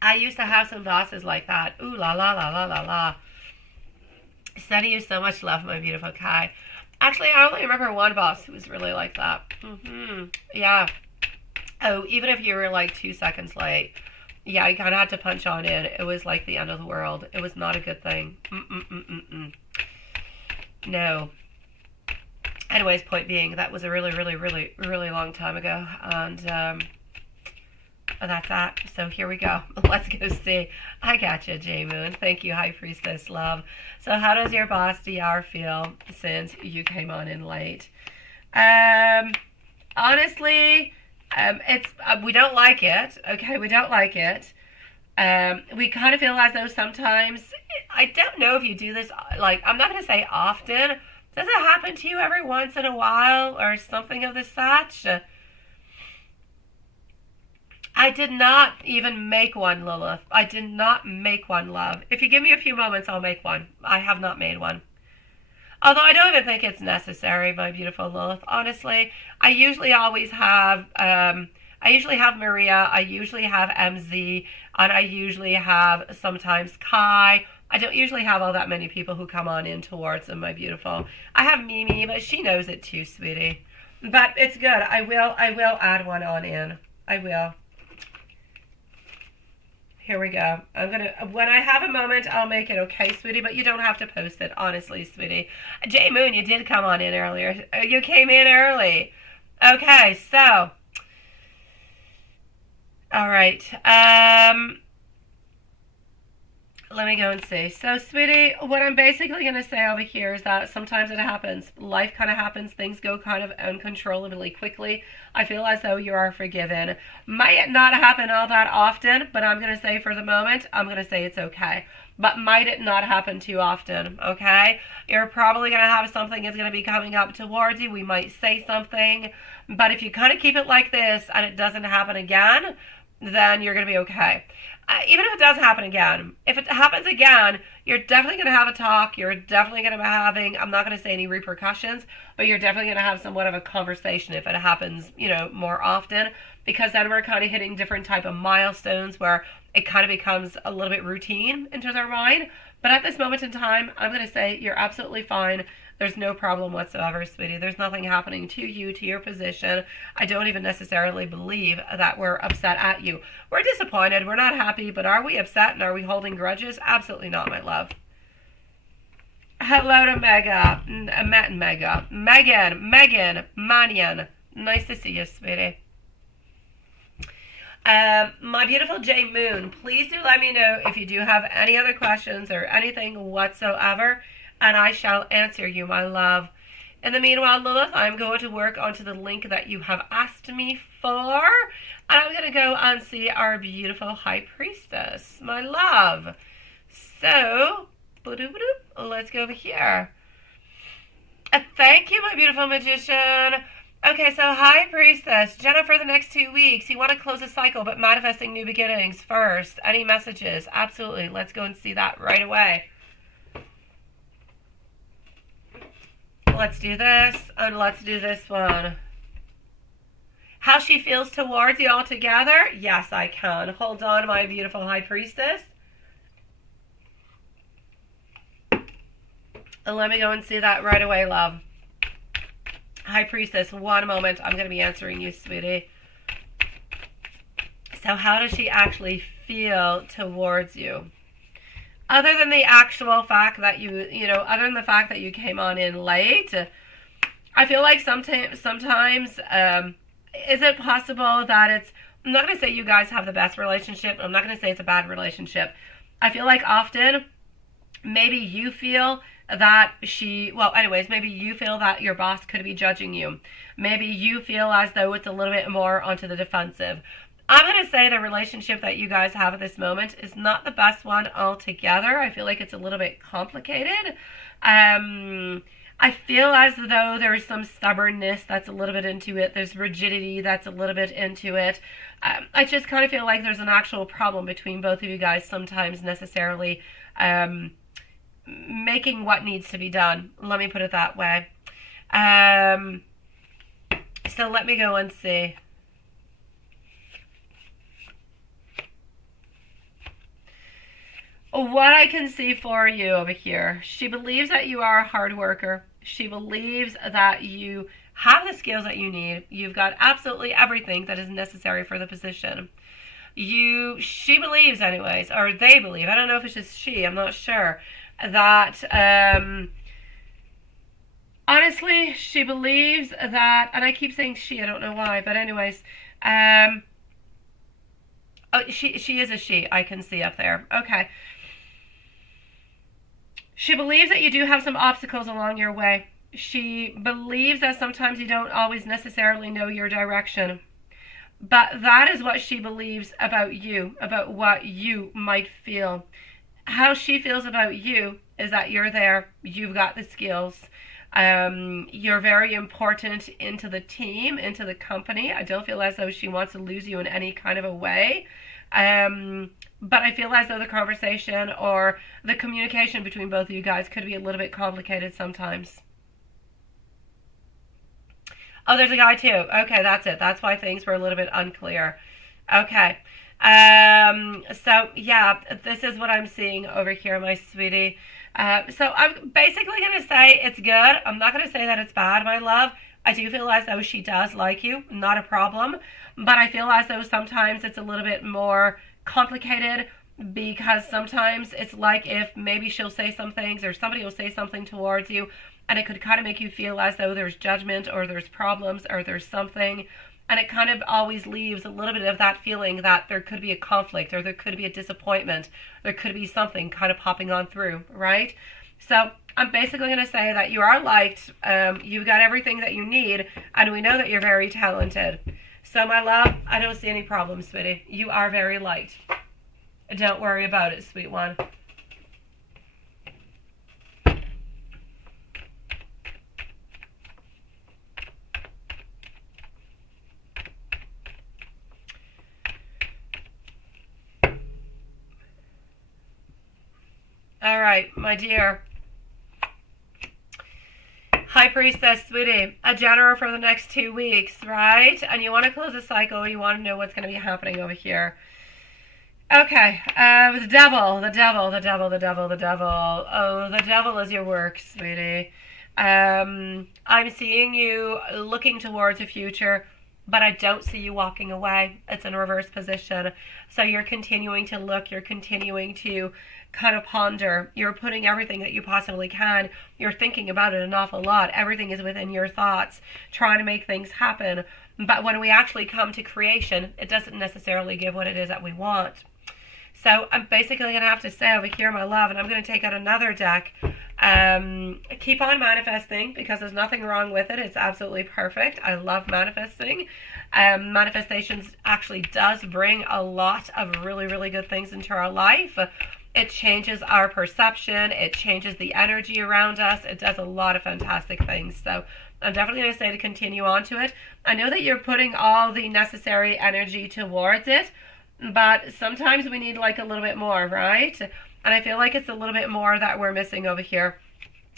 I used to have some bosses like that. Ooh la la la la la la. Sending you so much love, my beautiful Kai. Actually, I only remember one boss who was really like that. Yeah. Oh, even if you were like 2 seconds late, yeah, you kind of had to punch on in. It was like the end of the world. It was not a good thing. No. Anyways, point being, that was a really, really, really, really long time ago. And that's that. So here we go. Let's go see. I gotcha, J Moon. Thank you, High Priestess Love. So how does your boss DR feel since you came on in late? Honestly, it's we don't like it. Okay, we don't like it. We kind of feel as though sometimes, I don't know if you do this, like, I'm not going to say often. Does it happen to you every once in a while or something of the such? I did not even make one, Lilith. I did not make one, love. If you give me a few moments, I'll make one. I have not made one. Although I don't even think it's necessary, my beautiful Lilith. Honestly, I usually always have, Maria, I usually have MZ, and I usually have sometimes Kai. I don't usually have all that many people who come on in towards them, my beautiful. I have Mimi, but she knows it too, sweetie. But it's good. I will add one on in. I will. Here we go. When I have a moment, I'll make it, okay, sweetie? But you don't have to post it, honestly, sweetie. J Moon, you did come on in earlier. You came in early. Okay, so. All right. Let me go and see. So, sweetie, what I'm basically going to say over here is that sometimes it happens. Life kind of happens. Things go kind of uncontrollably quickly. I feel as though you are forgiven. Might not happen all that often, but I'm going to say for the moment, I'm going to say it's okay. But might it not happen too often, okay? You're probably going to have something that's going to be coming up towards you. We might say something. But if you kind of keep it like this and it doesn't happen again, then you're going to be okay. Even if it does happen again, if it happens again, you're definitely going to have a talk. You're definitely going to be having, I'm not going to say any repercussions, but you're definitely going to have somewhat of a conversation if it happens, more often, because then we're kind of hitting different type of milestones where it kind of becomes a little bit routine into their mind. But at this moment in time, I'm going to say you're absolutely fine. There's no problem whatsoever, sweetie. There's nothing happening to you, to your position. I don't even necessarily believe that we're upset at you. We're disappointed. We're not happy. But are we upset and are we holding grudges? Absolutely not, my love. Hello to Megan, Manian. Nice to see you, sweetie. My beautiful J Moon, please do let me know if you do have any other questions or anything whatsoever, and I shall answer you, my love. In the meanwhile, Lilith, I'm going to work onto the link that you have asked me for, and I'm going to go and see our beautiful High Priestess, my love. So, let's go over here. Thank you, my beautiful magician. Okay, so High Priestess, Jenna, for the next 2 weeks, you want to close a cycle, but manifesting new beginnings first. Any messages? Absolutely. Let's go and see that right away. Let's do this, and let's do this one. How she feels towards you all together? Yes, I can. Hold on, my beautiful High Priestess. And let me go and see that right away, love. High Priestess, one moment. I'm going to be answering you, sweetie. So how does she actually feel towards you? Other than the actual fact that other than the fact that you came on in late, I feel like sometimes, is it possible that it's, I'm not going to say you guys have the best relationship. I'm not going to say it's a bad relationship. I feel like often, maybe you feel that maybe you feel that your boss could be judging you. Maybe you feel as though it's a little bit more onto the defensive. I'm going to say the relationship that you guys have at this moment is not the best one altogether. I feel like it's a little bit complicated. I feel as though there's some stubbornness that's a little bit into it. There's rigidity that's a little bit into it. I just kind of feel like there's an actual problem between both of you guys sometimes necessarily making what needs to be done. Let me put it that way. So let me go and see. What I can see for you over here, she believes that you are a hard worker. She believes that you have the skills that you need. You've got absolutely everything that is necessary for the position. She believes anyways, or they believe, I don't know if it's just she, I'm not sure, that, honestly, she believes that, and I keep saying she, I don't know why, but anyways, she is a she, I can see up there. Okay. She believes that you do have some obstacles along your way. She believes that sometimes you don't always necessarily know your direction. But that is what she believes about you, about what you might feel. How she feels about you is that you're there, you've got the skills, you're very important into the team, into the company. I don't feel as though she wants to lose you in any kind of a way. But I feel as though the conversation or the communication between both of you guys could be a little bit complicated sometimes. Oh, there's a guy too. Okay, that's it. That's why things were a little bit unclear. Okay. So yeah, this is what I'm seeing over here, my sweetie. So I'm basically going to say it's good. I'm not going to say that it's bad, my love. I do feel as though she does like you. Not a problem. But I feel as though sometimes it's a little bit more complicated, because sometimes it's like if maybe she'll say some things or somebody will say something towards you, and it could kind of make you feel as though there's judgment or there's problems or there's something, and it kind of always leaves a little bit of that feeling that there could be a conflict or there could be a disappointment, there could be something kind of popping on through, right? So I'm basically going to say that you are liked, you've got everything that you need, and we know that you're very talented. So my love, I don't see any problems, sweetie. You are very liked. Don't worry about it, sweet one. All right, my dear. High Priestess, sweetie, a general for the next 2 weeks, right? And you want to close a cycle, you want to know what's going to be happening over here. Okay, the devil. Oh, the devil is your work, sweetie. I'm seeing you looking towards the future, but I don't see you walking away. It's in reverse position. So you're continuing to look, you're continuing to kind of ponder, you're putting everything that you possibly can, you're thinking about it an awful lot, everything is within your thoughts, trying to make things happen. But when we actually come to creation, it doesn't necessarily give what it is that we want. So I'm basically going to have to say over here, my love, and I'm going to take out another deck. Keep on manifesting, because there's nothing wrong with it. It's absolutely perfect. I love manifesting. Manifestations actually does bring a lot of really, really good things into our life. It changes our perception. It changes the energy around us. It does a lot of fantastic things. So I'm definitely going to say to continue on to it. I know that you're putting all the necessary energy towards it, but sometimes we need like a little bit more, right? And I feel like it's a little bit more that we're missing over here.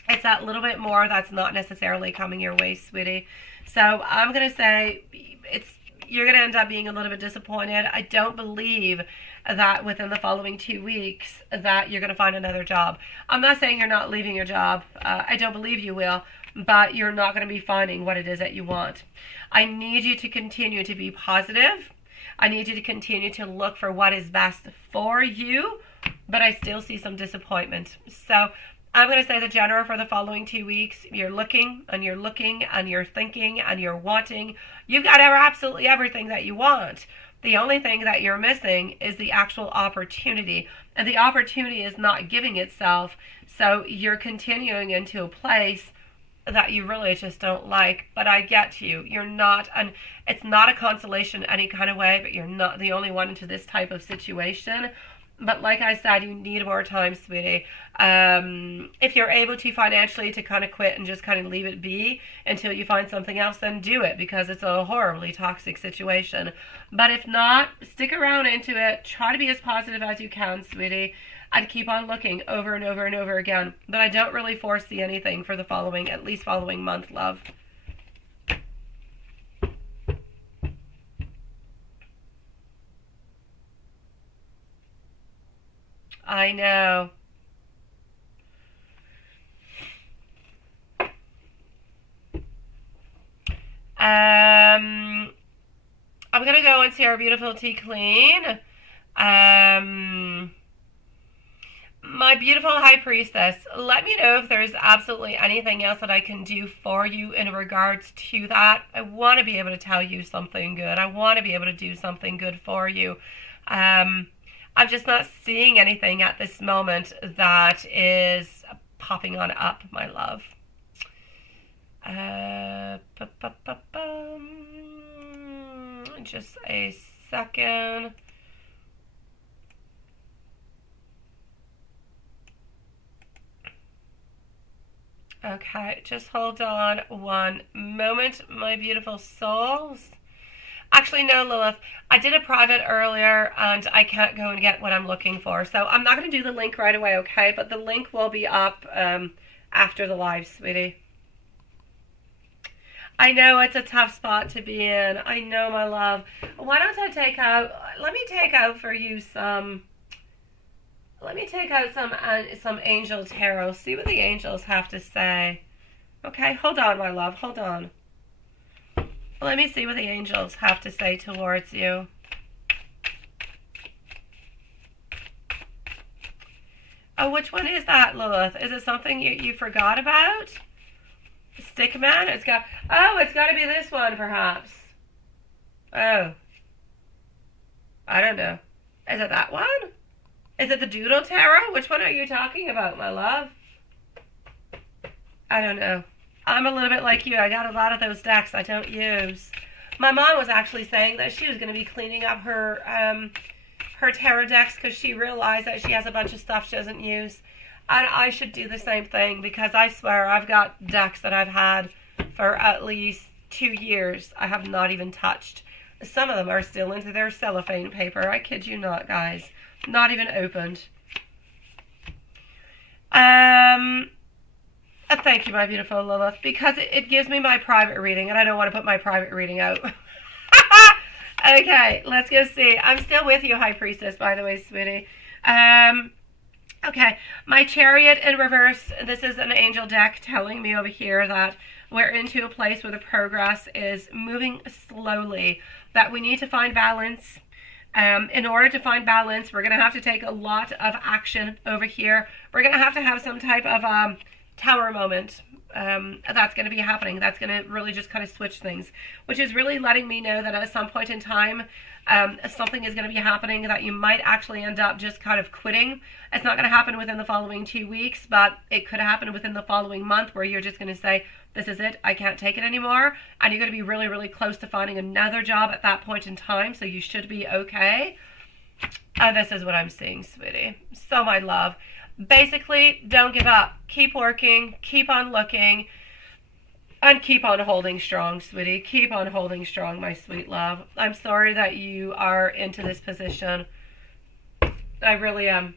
It's that little bit more that's not necessarily coming your way, sweetie. So I'm going to say you're going to end up being a little bit disappointed. I don't believe that within the following 2 weeks that you're going to find another job. I'm not saying you're not leaving your job. I don't believe you will, but you're not going to be finding what it is that you want. I need you to continue to be positive. I need you to continue to look for what is best for you, but I still see some disappointment. So I'm going to say the general for the following 2 weeks. You're looking and you're looking and you're thinking and you're wanting. You've got absolutely everything that you want. The only thing that you're missing is the actual opportunity. And the opportunity is not giving itself. So you're continuing into a place that you really just don't like. But I get you. You're not, and it's not a consolation any kind of way, but you're not the only one into this type of situation. But like I said, you need more time, sweetie. If you're able to financially to kind of quit and just kind of leave it be until you find something else, then do it, because it's a horribly toxic situation. But if not, stick around into it. Try to be as positive as you can, sweetie. I'd keep on looking over and over and over again. But I don't really foresee anything for the following, at least following month, love. I know. I'm going to go and see our beautiful tea clean. My beautiful high priestess, let me know if there's absolutely anything else that I can do for you in regards to that. I want to be able to tell you something good. I want to be able to do something good for you. I'm just not seeing anything at this moment that is popping on up, my love. Just a second. Okay, just hold on one moment, my beautiful souls. Actually, no, Lilith. I did a private earlier, and I can't go and get what I'm looking for. So I'm not going to do the link right away, okay? But the link will be up after the live, sweetie. I know it's a tough spot to be in. I know, my love. Why don't I take out... Let me take out for you some... Let me take out some angel tarot. See what the angels have to say. Okay, hold on, my love. Hold on. Let me see what the angels have to say towards you. Oh, which one is that, Lilith? Is it something you forgot about? Stickman? It's got to be this one, perhaps. Oh. I don't know. Is it that one? Is it the Doodle Tarot? Which one are you talking about, my love? I don't know. I'm a little bit like you. I got a lot of those decks I don't use. My mom was actually saying that she was going to be cleaning up her tarot decks because she realized that she has a bunch of stuff she doesn't use. And I should do the same thing because I swear I've got decks that I've had for at least 2 years I have not even touched. Some of them are still into their cellophane paper. I kid you not, guys. Not even opened. Thank you, my beautiful Lilith, because it gives me my private reading, and I don't want to put my private reading out. Okay, let's go see. I'm still with you, High Priestess, by the way, sweetie. Okay, my Chariot in reverse. This is an angel deck telling me over here that we're into a place where the progress is moving slowly, that we need to find balance. In order to find balance, we're going to have to take a lot of action over here. We're going to have some type of tower moment that's going to be happening. That's going to really just kind of switch things, which is really letting me know that at some point in time, something is going to be happening that you might actually end up just kind of quitting. It's not going to happen within the following 2 weeks, but it could happen within the following month where you're just going to say, this is it, I can't take it anymore. And you're going to be really, really close to finding another job at that point in time, so you should be okay. And this is what I'm seeing, sweetie. So, my love, basically, don't give up. Keep working, keep on looking, and keep on holding strong, sweetie. Keep on holding strong, my sweet love. I'm sorry that you are into this position. I really am.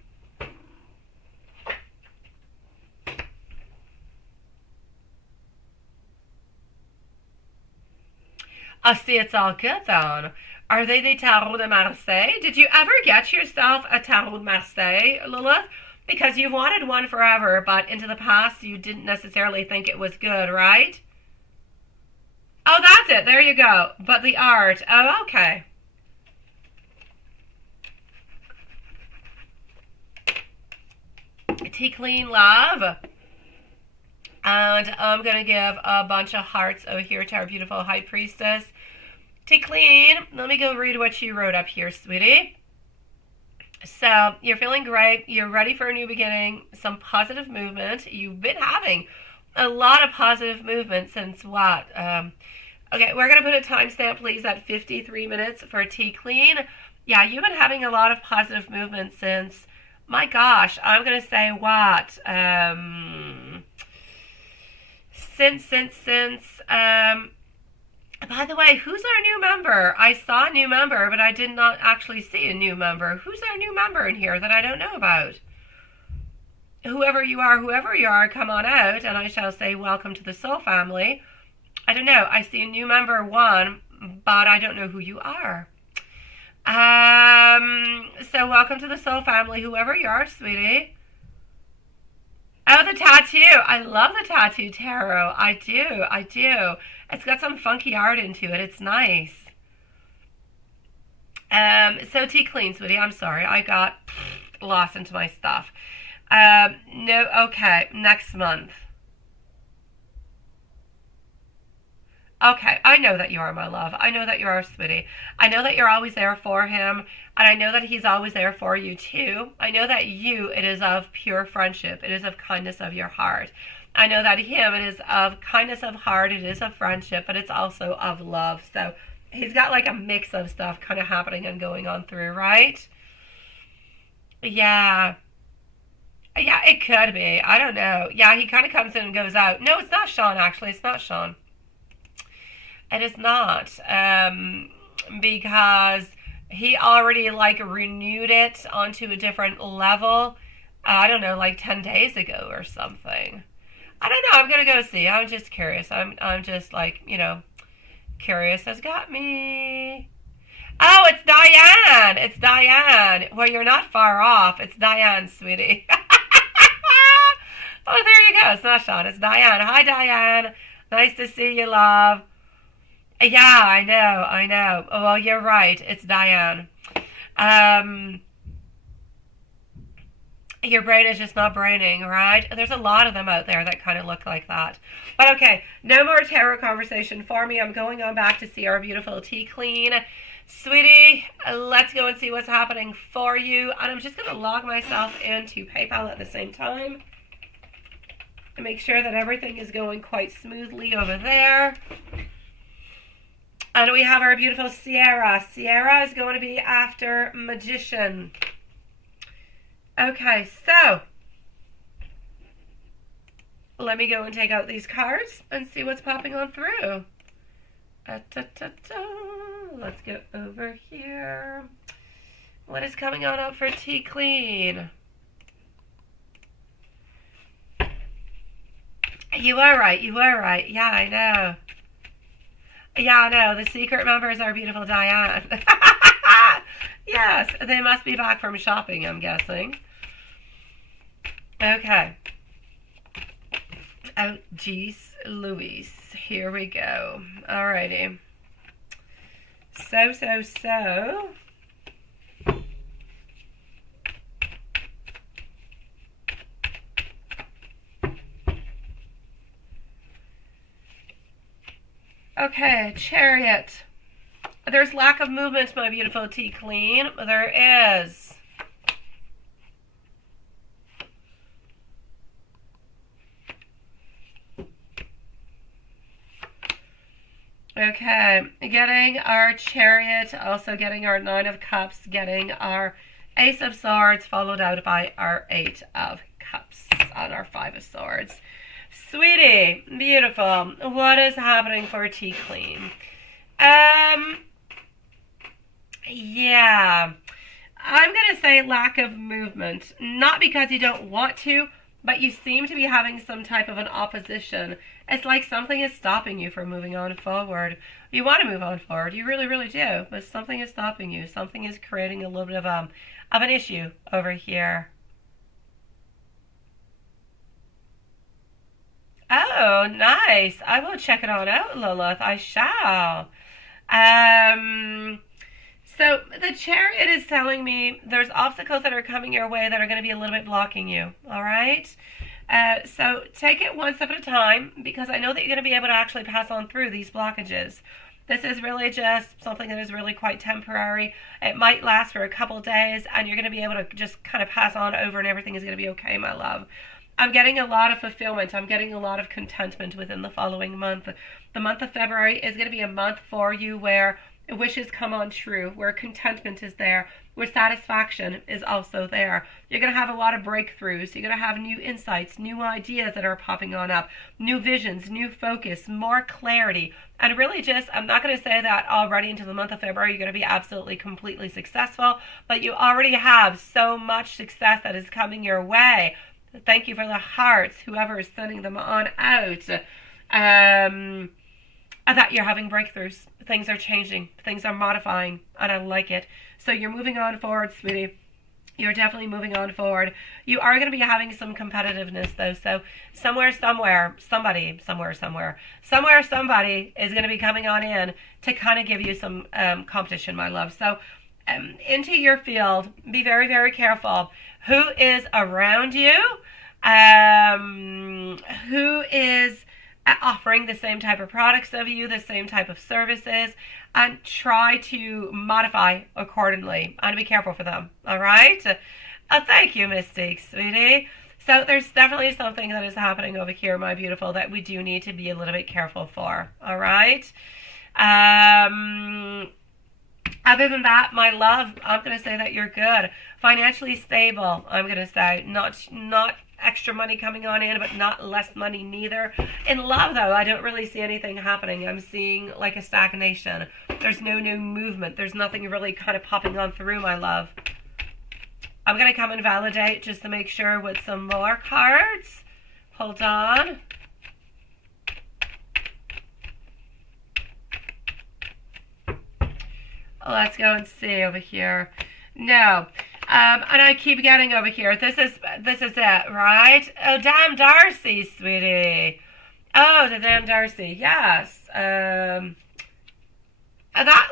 I see, it's all good then. Are they the Tarot de Marseille? Did you ever get yourself a Tarot de Marseille, Lilith? Because you wanted one forever, but into the past you didn't necessarily think it was good, right? Oh, that's it. There you go. But the art. Oh, okay. Tea clean, love. And I'm going to give a bunch of hearts over here to our beautiful High Priestess. Tea clean. Let me go read what you wrote up here, sweetie. So, you're feeling great. You're ready for a new beginning. Some positive movement. You've been having a lot of positive movement since what? Okay, we're going to put a timestamp, please, at 53 minutes for tea clean. Yeah, you've been having a lot of positive movement since, my gosh, I'm going to say what? Since, by the way, who's our new member? I saw a new member, but I did not actually see a new member. Who's our new member in here that I don't know about? whoever you are, come on out, and I shall say welcome to the soul family. I don't know. I see a new member 1, but I don't know who you are. So welcome to the soul family, whoever you are, sweetie. Oh, the tattoo. I love the tattoo tarot. I do. It's got some funky art into it. It's nice. So tea clean, sweetie. I'm sorry. I got lost into my stuff. No, okay. Next month. Okay, I know that you are, my love. I know that you are, sweetie. I know that you're always there for him, and I know that he's always there for you, too. I know that it is of pure friendship. It is of kindness of your heart. I know that him, it is of kindness of heart. It is of friendship, but it's also of love. So he's got like a mix of stuff kind of happening and going on through, right? Yeah. Yeah, it could be. I don't know. Yeah, he kind of comes in and goes out. No, it's not Sean, actually. It's not Sean. It is not, because he already like renewed it onto a different level. I don't know, like 10 days ago or something. I don't know. I'm gonna go see. I'm just curious. I'm just like, curious has got me. Oh, it's Diane. It's Diane. Well, you're not far off. It's Diane, sweetie. Oh, there you go. It's not Sean. It's Diane. Hi, Diane. Nice to see you, love. Yeah, I know. Oh, well, you're right. It's Diane. Your brain is just not braining, right? There's a lot of them out there that kind of look like that. But okay, no more tarot conversation for me. I'm going on back to see our beautiful tea clean. Sweetie, let's go and see what's happening for you. And I'm just going to log myself into PayPal at the same time and make sure that everything is going quite smoothly over there. And we have our beautiful Sierra. Sierra is going to be after Magician. Okay, so let me go and take out these cards and see what's popping on through. Let's go over here. What is coming on up for tea clean? You are right. Yeah, I know. Yeah, I know. The secret members are beautiful Diane. Yes, they must be back from shopping, I'm guessing. Okay. Oh, geez, Louise. Here we go. Alrighty. So. Okay, Chariot. There's lack of movement, my beautiful tea clean. There is. Okay, getting our Chariot, also getting our Nine of Cups, getting our Ace of Swords, followed out by our Eight of Cups on our Five of Swords. Sweetie, beautiful. What is happening for tea clean? Yeah. I'm going to say lack of movement. Not because you don't want to, but you seem to be having some type of an opposition. It's like something is stopping you from moving on forward. You want to move on forward. You really, really do. But something is stopping you. Something is creating a little bit of an issue over here. Oh, nice. I will check it on out, Lilith. I shall. So the Chariot is telling me there's obstacles that are coming your way that are going to be a little bit blocking you. All right? So take it one step at a time, because I know that you're going to be able to actually pass on through these blockages. This is really just something that is really quite temporary. It might last for a couple days, and you're going to be able to just kind of pass on over, and everything is going to be okay, my love. I'm getting a lot of fulfillment. I'm getting a lot of contentment within the following month. The month of February is going to be a month for you where wishes come on true, where contentment is there, where satisfaction is also there. You're going to have a lot of breakthroughs. You're going to have new insights, new ideas that are popping on up, new visions, new focus, more clarity. And really just, I'm not going to say that already into the month of February you're going to be absolutely, completely successful, but you already have so much success that is coming your way Thank you for the hearts, whoever is sending them on out. That you're having breakthroughs. Things are changing. Things are modifying, and I like it. So you're moving on forward, sweetie. You're definitely moving on forward. You are going to be having some competitiveness, though. So somebody is going to be coming on in to kind of give you some competition, my love. So into your field, be very, very careful. Who is around you? Who is offering the same type of products of you, the same type of services, and try to modify accordingly and be careful for them. All right? Thank you, Mystique, sweetie. So there's definitely something that is happening over here, my beautiful, that we do need to be a little bit careful for. All right? Other than that, my love, I'm going to say that you're good. Financially stable, I'm going to say. Not extra money coming on in, but not less money neither. In love, though, I don't really see anything happening. I'm seeing like a stagnation. There's no new movement. There's nothing really kind of popping on through, my love. I'm going to come and validate just to make sure with some more cards. Hold on. Let's go and see over here. No. And I keep getting over here. This is it, right? Oh, damn Darcy, sweetie. Oh, the damn Darcy. Yes. That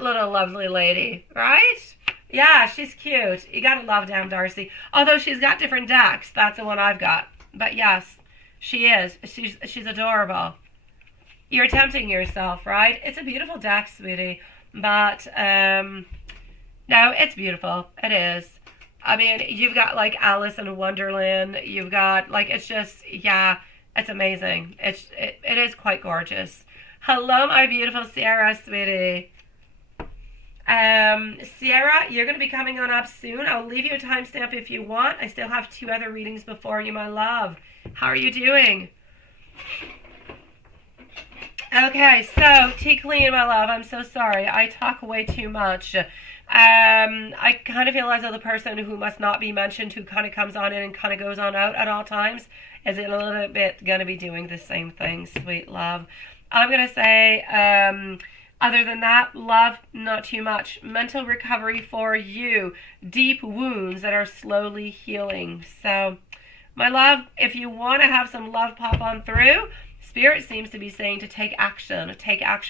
little lovely lady, right? Yeah, she's cute. You gotta love damn Darcy. Although she's got different decks. That's the one I've got. But yes, she is. She's adorable. You're tempting yourself, right? It's a beautiful deck, sweetie. But, no, it's beautiful. It is. I mean, you've got, like, Alice in Wonderland. You've got, like, it's just, yeah, it's amazing. It is quite gorgeous. Hello, my beautiful Sierra, sweetie. Sierra, you're going to be coming on up soon. I'll leave you a timestamp if you want. I still have 2 other readings before you, my love. How are you doing? Okay, so, T-Clean, my love, I'm so sorry. I talk way too much. I kind of feel as though the person who must not be mentioned, who kind of comes on in and kind of goes on out at all times, is a little bit going to be doing the same thing, sweet love. I'm going to say, other than that, love, not too much. Mental recovery for you. Deep wounds that are slowly healing. So, my love, if you want to have some love pop on through, Spirit seems to be saying to take action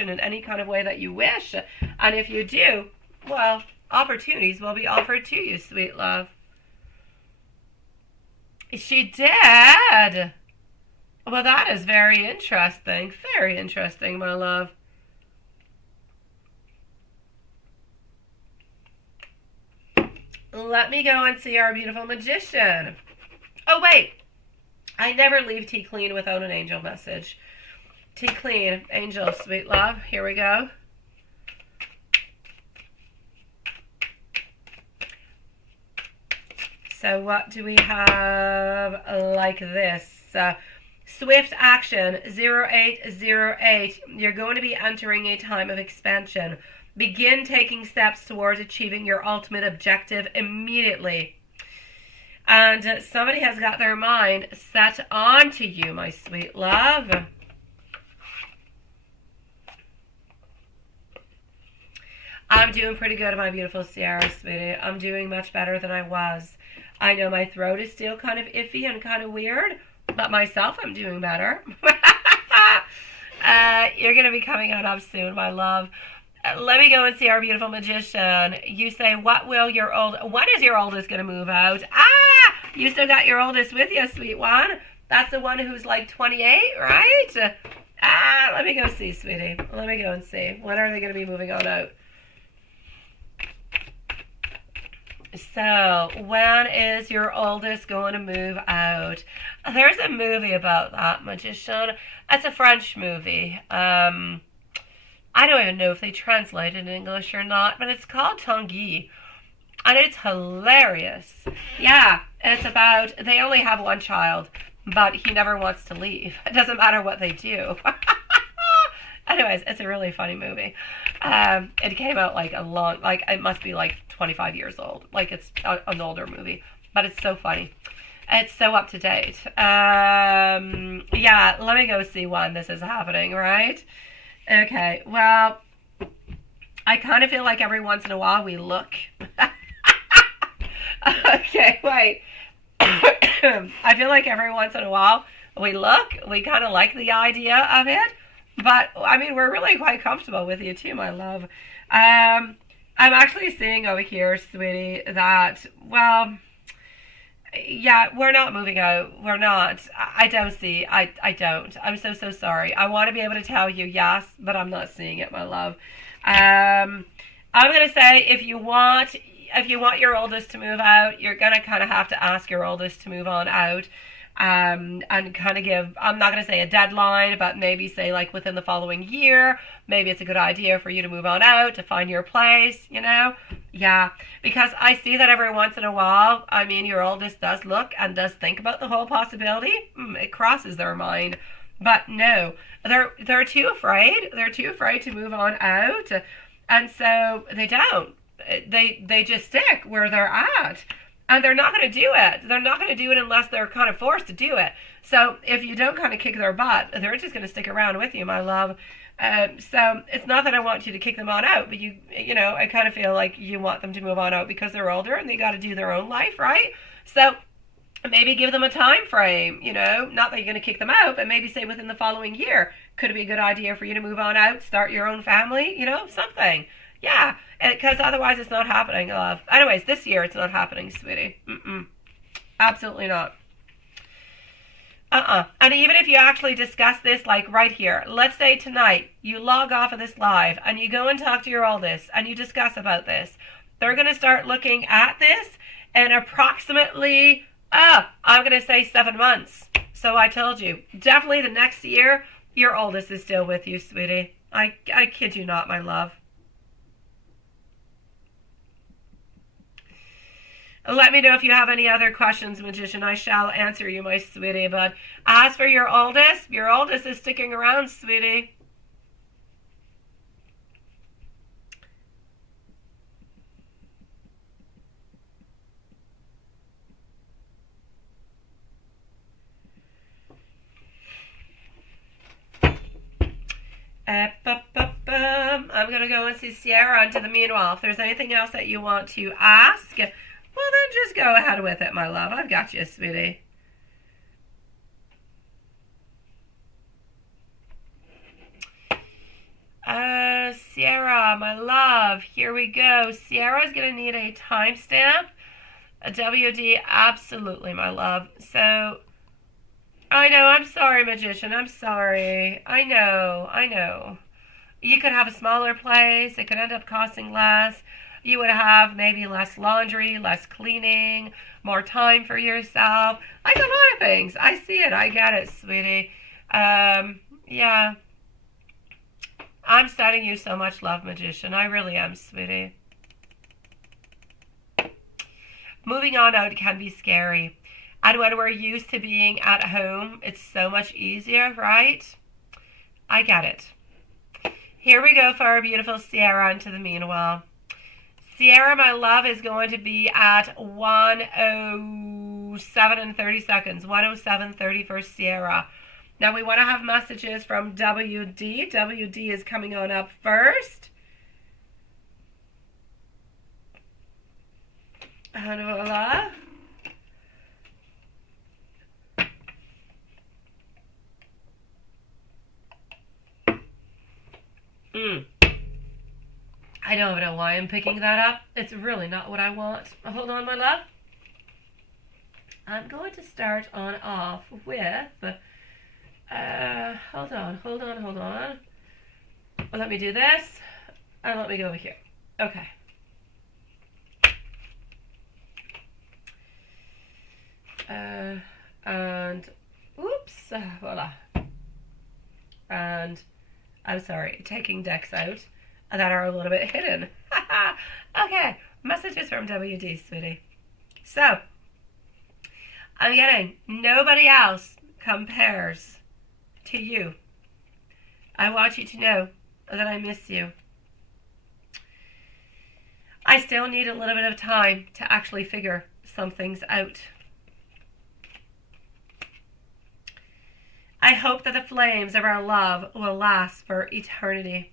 in any kind of way that you wish. And if you do, well, opportunities will be offered to you, sweet love. She did. Well, that is very interesting. Very interesting, my love. Let me go and see our beautiful magician. Oh, wait. I never leave Tea Clean without an angel message. Tea Clean, angel, sweet love. Here we go. So what do we have like this? Swift action, 0808. You're going to be entering a time of expansion. Begin taking steps towards achieving your ultimate objective immediately. And somebody has got their mind set on to you, my sweet love. I'm doing pretty good, my beautiful Sierra, sweetie. I'm doing much better than I was. I know my throat is still kind of iffy and kind of weird, but myself, I'm doing better. You're going to be coming on up soon, my love. Let me go and see our beautiful magician. You say, when is your oldest going to move out? You still got your oldest with you, sweet one. That's the one who's like 28, right? Let me go see, sweetie. Let me go and see. When are they going to be moving on out? So, when is your oldest going to move out? There's a movie about that, magician. It's a French movie. I don't even know if they translate it in English or not, but it's called Tanguy. And it's hilarious. Yeah, it's about, they only have one child, but he never wants to leave. It doesn't matter what they do. Anyways, it's a really funny movie. It came out like it must be like 25 years old. Like it's an older movie, but it's so funny. It's so up to date. Yeah, let me go see when this is happening, right? Okay, well, I kind of feel like every once in a while we look. Okay, wait. I feel like every once in a while we kind of like the idea of it, but I mean, we're really quite comfortable with you too, my love. I'm actually seeing over here, sweetie, that, well, yeah, we're not moving out. We're not. I don't see. I don't. I'm so, so sorry. I want to be able to tell you yes, but I'm not seeing it, my love. I'm going to say if you want your oldest to move out, you're going to kind of have to ask your oldest to move on out. And kind of give, I'm not going to say a deadline, but maybe say like within the following year, maybe it's a good idea for you to move on out, to find your place, you know? Yeah, because I see that every once in a while, I mean, your oldest does look and does think about the whole possibility. It crosses their mind. But no, they're too afraid. They're too afraid to move on out. And so they don't. They just stick where they're at. And they're not going to do it. They're not going to do it unless they're kind of forced to do it. So if you don't kind of kick their butt, they're just going to stick around with you, my love. So it's not that I want you to kick them on out, but you know, I kind of feel like you want them to move on out because they're older and they got to do their own life, right? So maybe give them a time frame, you know, not that you're going to kick them out, but maybe say within the following year, could it be a good idea for you to move on out, start your own family, you know, something. Yeah, because otherwise it's not happening, love. Anyways, this year it's not happening, sweetie. Absolutely not. And even if you actually discuss this, like right here, let's say tonight you log off of this live and you go and talk to your oldest and you discuss about this, they're going to start looking at this in approximately, I'm going to say 7 months. So I told you, definitely the next year, your oldest is still with you, sweetie. I kid you not, my love. Let me know if you have any other questions, Magician. I shall answer you, my sweetie. But as for your oldest is sticking around, sweetie. I'm going to go and see Sierra into the meanwhile. If there's anything else that you want to ask, well, then just go ahead with it, my love. I've got you, sweetie. Sierra, my love, here we go. Sierra's going to need a timestamp. A WD, absolutely, my love. So, I know, I'm sorry, Magician. I'm sorry. I know. You could have a smaller place. It could end up costing less. You would have maybe less laundry, less cleaning, more time for yourself. Like a lot of things. I see it. I get it, sweetie. Yeah. I'm sending you so much love, Magician. I really am, sweetie. Moving on out can be scary. And when we're used to being at home, it's so much easier, right? I get it. Here we go for our beautiful Sierra into the meanwhile. Sierra, my love, is going to be at 1:07 and 30 seconds. 1:07:30 for Sierra. Now we want to have messages from WD. WD is coming on up first. And voila. I don't know why I'm picking that up. It's really not what I want. Hold on, my love. I'm going to start on off with, hold on. Let me do this, and let me go over here. Okay. And, oops, voila. And, I'm sorry, taking decks out that are a little bit hidden. Okay, messages from WD, sweetie. So, I'm getting nobody else compares to you. I want you to know that I miss you. I still need a little bit of time to actually figure some things out. I hope that the flames of our love will last for eternity.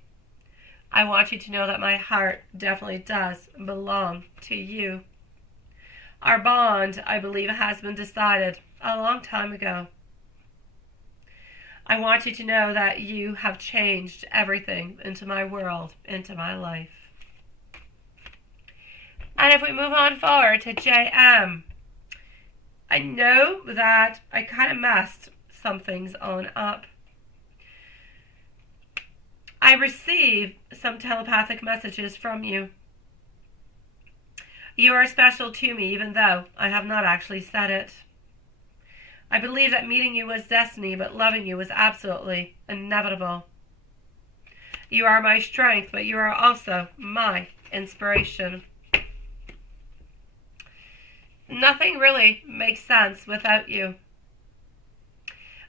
I want you to know that my heart definitely does belong to you. Our bond, I believe, has been decided a long time ago. I want you to know that you have changed everything into my world, into my life. And if we move on forward to JM, I know that I kind of messed some things on up. I received some telepathic messages from you. You are special to me, even though I have not actually said it. I believe that meeting you was destiny, but loving you was absolutely inevitable. You are my strength, but you are also my inspiration. Nothing really makes sense without you.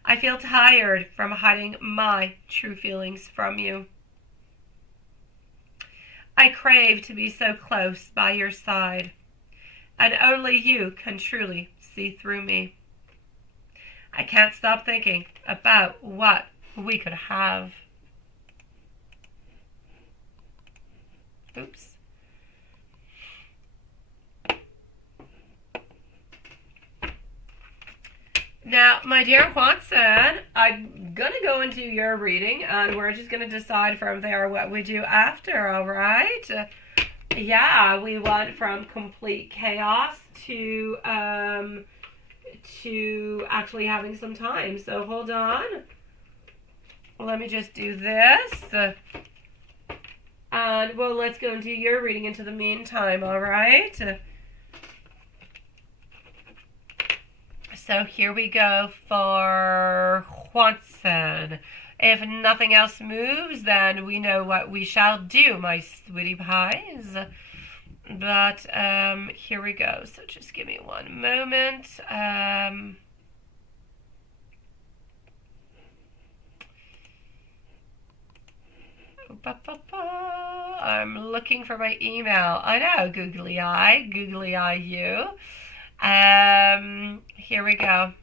I feel tired from hiding my true feelings from you. I crave to be so close by your side, and only you can truly see through me. I can't stop thinking about what we could have. Oops. Now, my dear Watson, I'm going to go into your reading, and we're just going to decide from there what we do after, all right? Yeah, we went from complete chaos to actually having some time. So hold on. Let me just do this. And, well, let's go into your reading into the meantime, all right? So here we go for Watson. If nothing else moves, then we know what we shall do, my sweetie pies. But here we go. So just give me one moment. I'm looking for my email. I know, googly eye you. Here we go.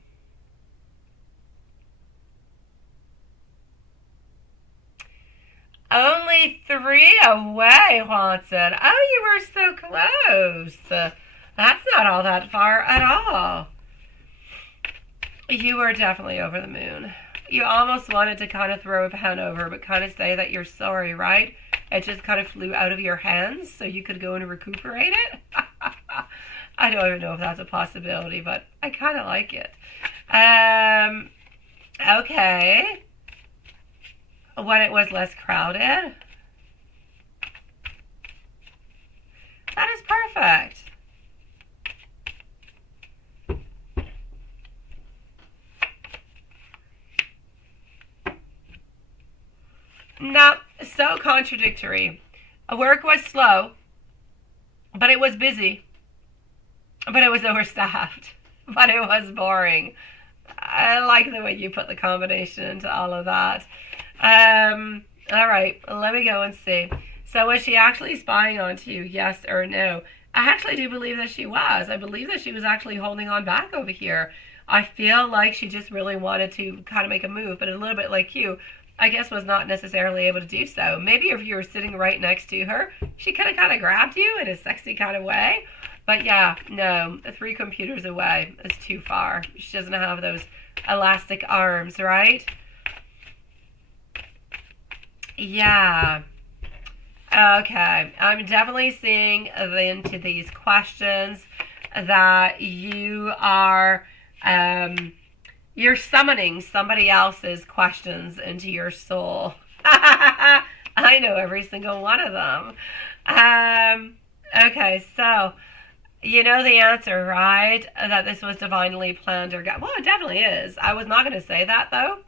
Only 3 away, Watson. Oh, you were so close. That's not all that far at all. You were definitely over the moon. You almost wanted to kind of throw a pen over, but kind of say that you're sorry, right? It just kind of flew out of your hands so you could go and recuperate it. I don't even know if that's a possibility, but I kind of like it. Okay. When it was less crowded. That is perfect. Now, so contradictory. Work was slow, but it was busy. But it was overstaffed. But it was boring. I like the way you put the combination into all of that. All right, let me go and see. So was she actually spying onto you, yes or no? I actually do believe that she was. I believe that she was actually holding on back over here. I feel like she just really wanted to kind of make a move, but a little bit like you, I guess was not necessarily able to do so. Maybe if you were sitting right next to her, she could have kind of grabbed you in a sexy kind of way. But yeah, no, 3 computers away is too far. She doesn't have those elastic arms, right? Yeah. Okay. I'm definitely seeing into these questions that you are, you're summoning somebody else's questions into your soul. I know every single one of them. Okay, so you know the answer, right? That this was divinely planned or God. Well, it definitely is. I was not going to say that, though.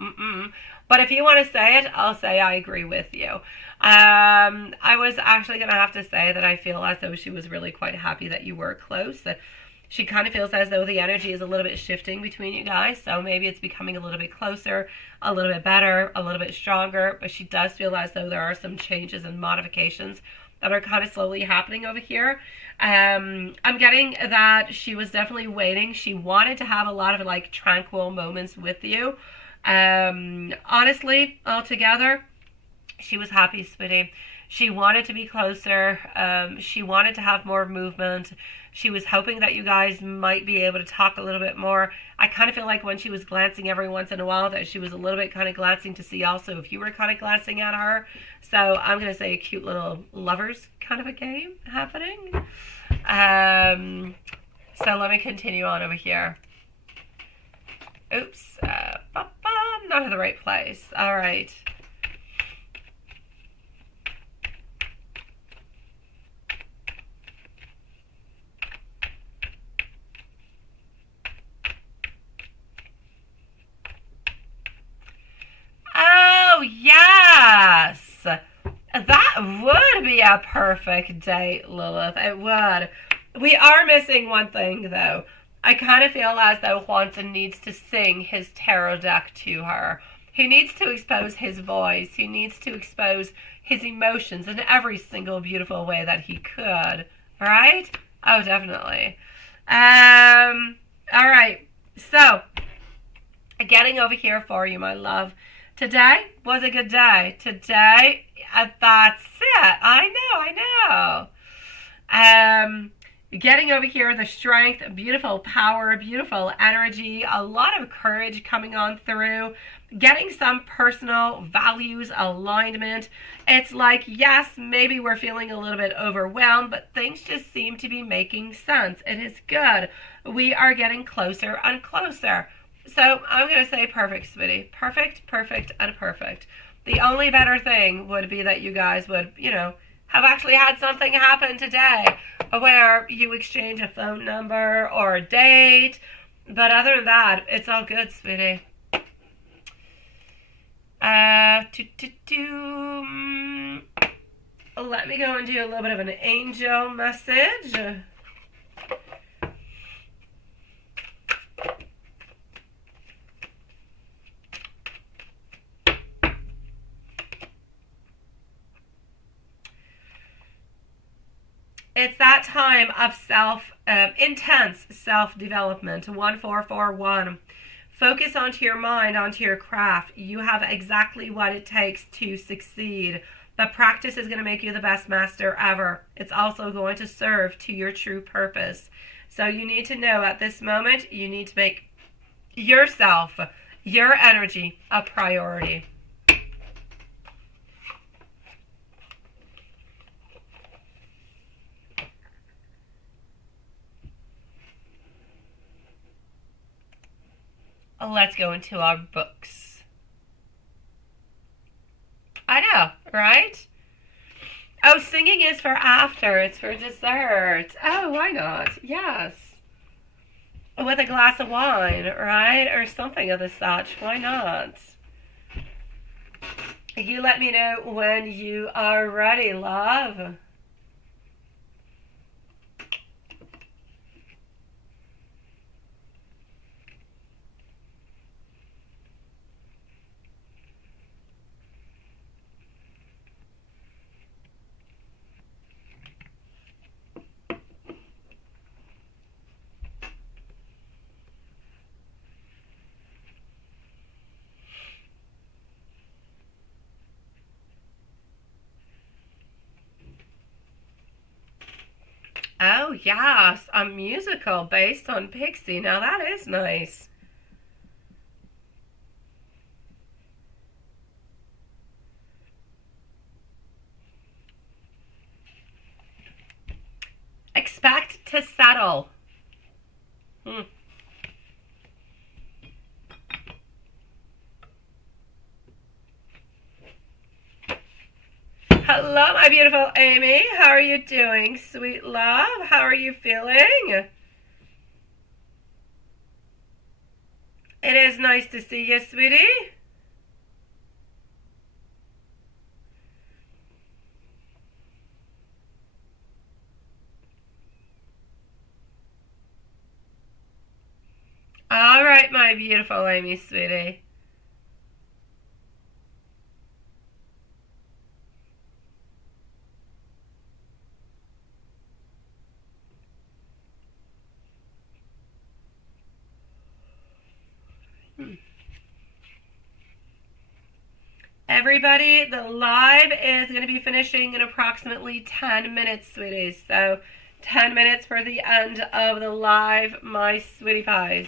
But if you want to say it, I'll say I agree with you. I was actually going to have to say that I feel as though she was really quite happy that you were close. That she kind of feels as though the energy is a little bit shifting between you guys. So maybe it's becoming a little bit closer, a little bit better, a little bit stronger. But she does feel as though there are some changes and modifications that are kind of slowly happening over here. I'm getting that she was definitely waiting. She wanted to have a lot of like tranquil moments with you. Honestly, altogether, she was happy, sweetie. She wanted to be closer. She wanted to have more movement. She was hoping that you guys might be able to talk a little bit more. I kind of feel like when she was glancing every once in a while that she was a little bit kind of glancing to see also if you were kind of glancing at her. So I'm going to say a cute little lovers kind of a game happening. So let me continue on over here. Oops. Not in the right place. All right. Oh, yes. That would be a perfect date, Lilith. It would. We are missing one thing, though. I kind of feel as though Juanson needs to sing his tarot deck to her. He needs to expose his voice. He needs to expose his emotions in every single beautiful way that he could. Right? Oh, definitely. All right. So, getting over here for you, my love. Today was a good day. Today, that's it. I know. Getting over here, the strength, beautiful power, beautiful energy, a lot of courage coming on through, getting some personal values alignment. It's like, yes, maybe we're feeling a little bit overwhelmed, but things just seem to be making sense. It is good. We are getting closer and closer. So I'm going to say perfect, sweetie. Perfect, perfect, and perfect. The only better thing would be that you guys would, have actually had something happen today where you exchange a phone number or a date. But other than that, it's all good, sweetie. Let me go and do a little bit of an angel message. It's that time of intense self-development. 1441. Focus onto your mind, onto your craft. You have exactly what it takes to succeed. The practice is going to make you the best master ever. It's also going to serve to your true purpose. So you need to know at this moment, you need to make yourself, your energy, a priority. Let's go into our books. I know, right? Oh, singing is for after. It's for dessert. Oh, why not? Yes. With a glass of wine, right? Or something of the such. Why not? You let me know when you are ready, love. Oh, yes, a musical based on Pixie. Now that is nice. Expect to settle. Hello, my beautiful Amy. How are you doing, sweet love? How are you feeling? It is nice to see you, sweetie. All right, my beautiful Amy, sweetie. everybody. The live is going to be finishing in approximately 10 minutes, sweeties. So 10 minutes for the end of the live, my sweetie pies.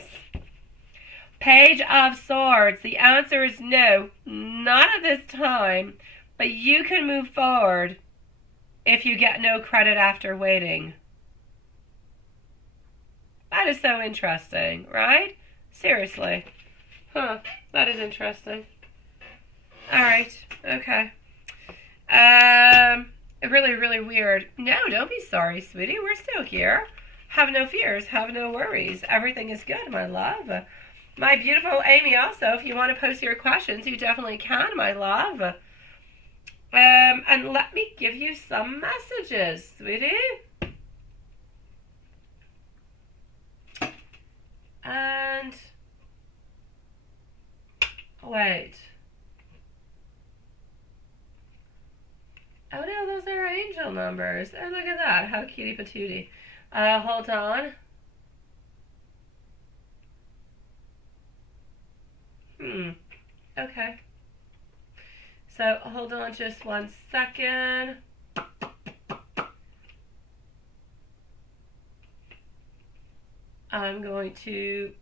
Page of Swords. The answer is no, not at this time, but you can move forward if you get no credit after waiting. That is so interesting, right? Seriously. Huh, that is interesting. Alright, okay. Really, really weird. No, don't be sorry, sweetie. We're still here. Have no fears. Have no worries. Everything is good, my love. My beautiful Amy, also, if you want to post your questions, you definitely can, my love. And let me give you some messages, sweetie. And wait. Oh no, those are angel numbers. Oh, look at that. How cutie patootie. Hold on. Okay. So, hold on just 1 second. I'm going to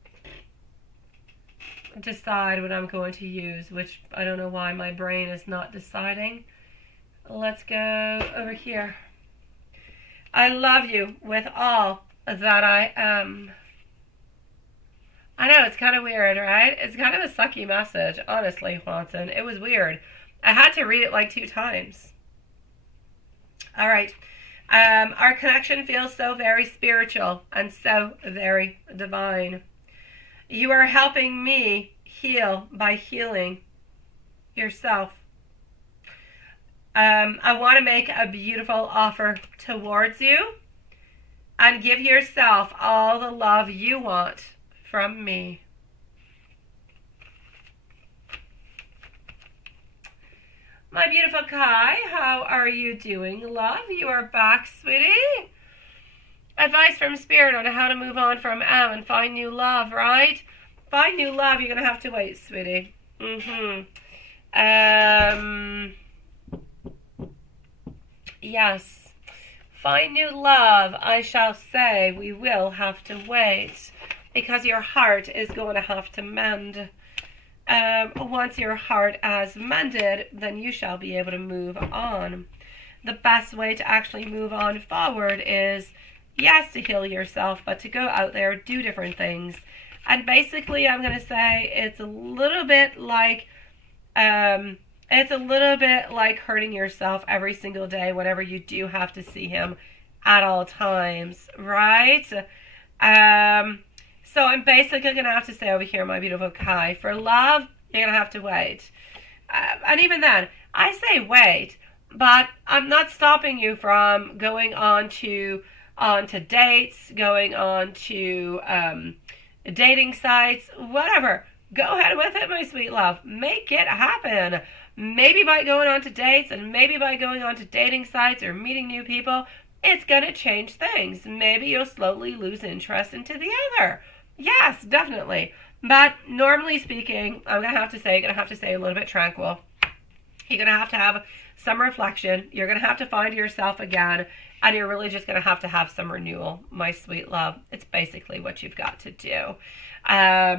decide what I'm going to use, which I don't know why my brain is not deciding. Let's go over here. I love you with all that I am. I know, it's kind of weird, right? It's kind of a sucky message, honestly, Watson. It was weird. I had to read it like 2 times. All right. Our connection feels so very spiritual and so very divine. You are helping me heal by healing yourself. I want to make a beautiful offer towards you and give yourself all the love you want from me. My beautiful Kai, how are you doing, love? You are back, sweetie. Advice from Spirit on how to move on from M and find new love, right? Find new love, you're going to have to wait, sweetie. Yes. Find new love, I shall say, we will have to wait. Because your heart is going to have to mend. Once your heart has mended, then you shall be able to move on. The best way to actually move on forward is, yes, to heal yourself, but to go out there, do different things. And basically, I'm going to say it's a little bit like hurting yourself every single day whenever you do have to see him at all times, right? So I'm basically going to have to say over here, my beautiful Kai, for love, you're going to have to wait. And even then, I say wait, but I'm not stopping you from going on to dates, going on to dating sites, whatever. Go ahead with it, my sweet love. Make it happen. Maybe by going on to dates and maybe by going on to dating sites or meeting new people, it's going to change things. Maybe you'll slowly lose interest into the other. Yes, definitely. But normally speaking, I'm going to have to say, a little bit tranquil. You're going to have some reflection. You're going to have to find yourself again. And you're really just going to have some renewal, my sweet love. It's basically what you've got to do. I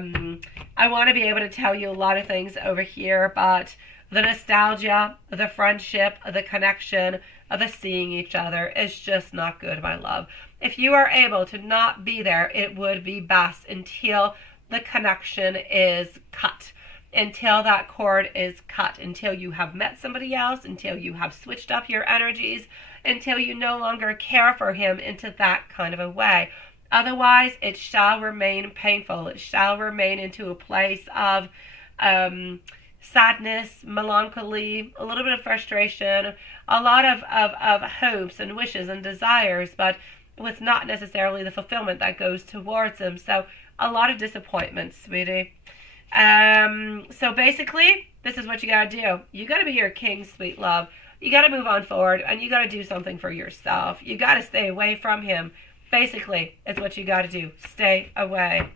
want to be able to tell you a lot of things over here, but the nostalgia, the friendship, the connection, the seeing each other is just not good, my love. If you are able to not be there, it would be best until the connection is cut, until that cord is cut, until you have met somebody else, until you have switched up your energies, until you no longer care for him into that kind of a way. Otherwise, it shall remain painful. It shall remain into a place of sadness, melancholy, a little bit of frustration, a lot of hopes and wishes and desires, but with not necessarily the fulfillment that goes towards them. So a lot of disappointment, sweetie. So basically, this is what you got to do. You got to be your king, sweet love. You got to move on forward, and you got to do something for yourself. You got to stay away from him. Basically, it's what you got to do. Stay away.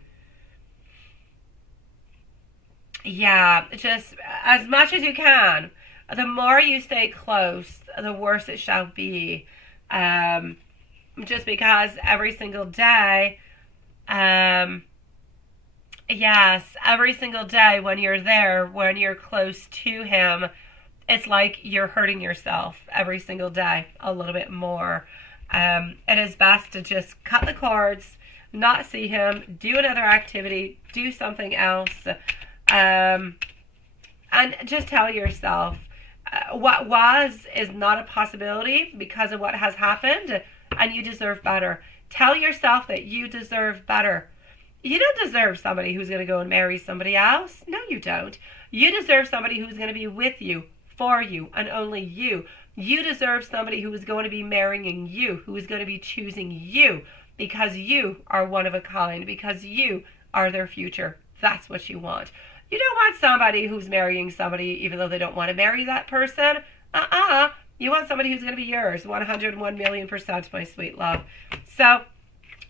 Yeah, just as much as you can. The more you stay close, the worse it shall be. Just because every single day, yes, every single day when you're there, when you're close to him, it's like you're hurting yourself every single day a little bit more. It is best to just cut the cords, not see him, do another activity, do something else, and just tell yourself what was is not a possibility because of what has happened, and you deserve better. Tell yourself that you deserve better. You don't deserve somebody who's going to go and marry somebody else. No, you don't. You deserve somebody who's going to be with you, for you, and only you. You deserve somebody who is going to be marrying you, who is going to be choosing you, because you are one of a kind, because you are their future. That's what you want. You don't want somebody who's marrying somebody even though they don't want to marry that person. You want somebody who's going to be yours, 101,000,000%, my sweet love. So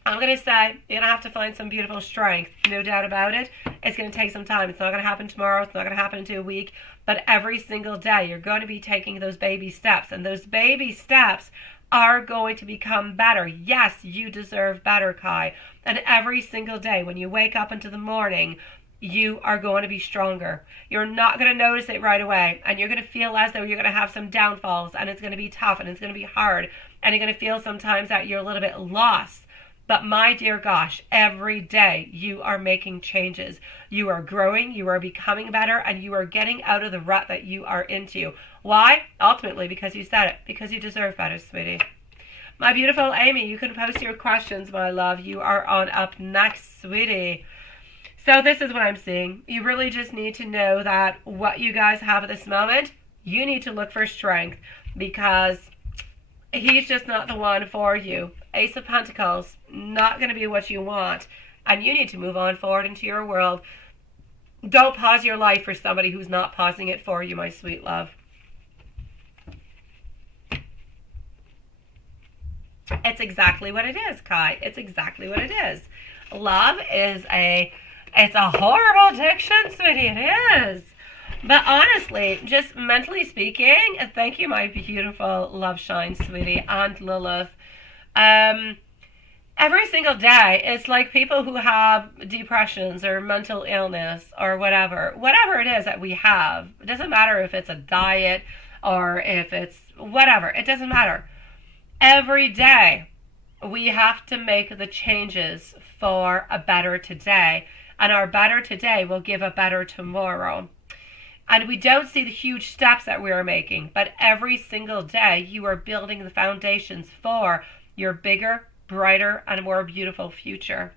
I'm going to say you're going to have to find some beautiful strength, no doubt about it. It's going to take some time. It's not going to happen tomorrow. It's not going to happen into a week. But every single day, you're going to be taking those baby steps. And those baby steps are going to become better. Yes, you deserve better, Kai. And every single day, when you wake up into the morning, you are going to be stronger. You're not going to notice it right away. And you're going to feel as though you're going to have some downfalls. And it's going to be tough. And it's going to be hard. And you're going to feel sometimes that you're a little bit lost. But my dear gosh, every day you are making changes. You are growing, you are becoming better, and you are getting out of the rut that you are into. Why? Ultimately, because you said it. Because you deserve better, sweetie. My beautiful Amy, you can post your questions, my love. You are on up next, sweetie. So this is what I'm seeing. You really just need to know that what you guys have at this moment, you need to look for strength, because he's just not the one for you. Ace of Pentacles, not going to be what you want. And you need to move on forward into your world. Don't pause your life for somebody who's not pausing it for you, my sweet love. It's exactly what it is, Kai. It's exactly what it is. Love is it's a horrible addiction, sweetie. It is. But honestly, just mentally speaking, thank you, my beautiful love shine, sweetie, and Lilith. Every single day, it's like people who have depressions or mental illness or whatever it is that we have. It doesn't matter if it's a diet or if it's whatever. It doesn't matter. Every day, we have to make the changes for a better today. And our better today will give a better tomorrow. And we don't see the huge steps that we are making, but every single day you are building the foundations for your bigger, brighter, and more beautiful future.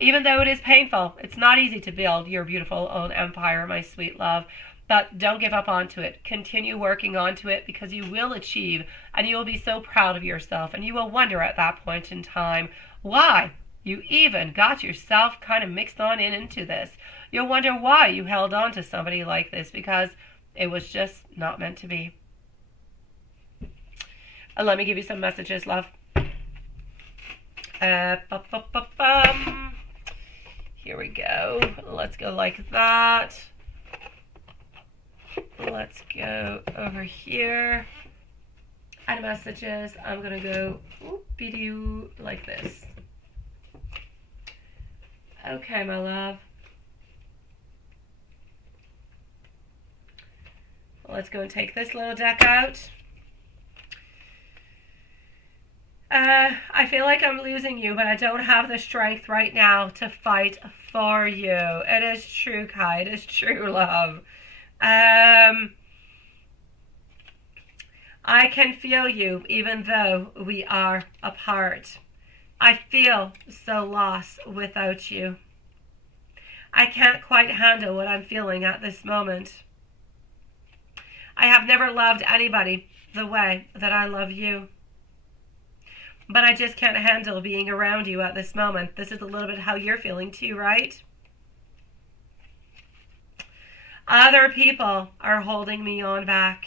Even though it is painful, it's not easy to build your beautiful own empire, my sweet love. But don't give up onto it. Continue working onto it, because you will achieve, and you will be so proud of yourself. And you will wonder at that point in time why you even got yourself kind of mixed on into this. You'll wonder why you held on to somebody like this, because it was just not meant to be. Let me give you some messages, love. Here we go. Let's go like that. Let's go over here. And messages. I'm going to go whoop-de-doo like this. Okay, my love. Let's go and take this little deck out. I feel like I'm losing you, but I don't have the strength right now to fight for you. It is true, Kai. It is true, love. I can feel you even though we are apart. I feel so lost without you. I can't quite handle what I'm feeling at this moment. I have never loved anybody the way that I love you. But I just can't handle being around you at this moment. This is a little bit how you're feeling too, right? Other people are holding me on back.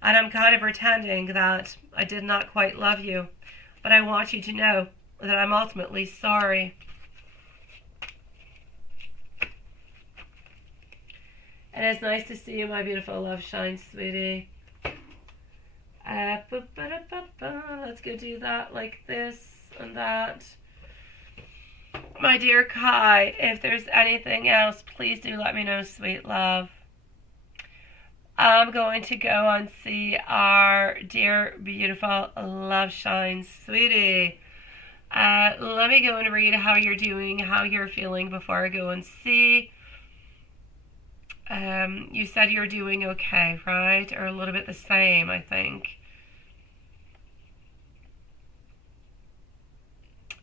And I'm kind of pretending that I did not quite love you. But I want you to know that I'm ultimately sorry. It is nice to see you, my beautiful love shine, sweetie. Let's go do that like this and that. My dear Kai, if there's anything else, please do let me know, sweet love. I'm going to go and see our dear, beautiful love shine, sweetie. Let me go and read how you're doing, how you're feeling before I go and see. You said you're doing okay, right? Or a little bit the same, I think.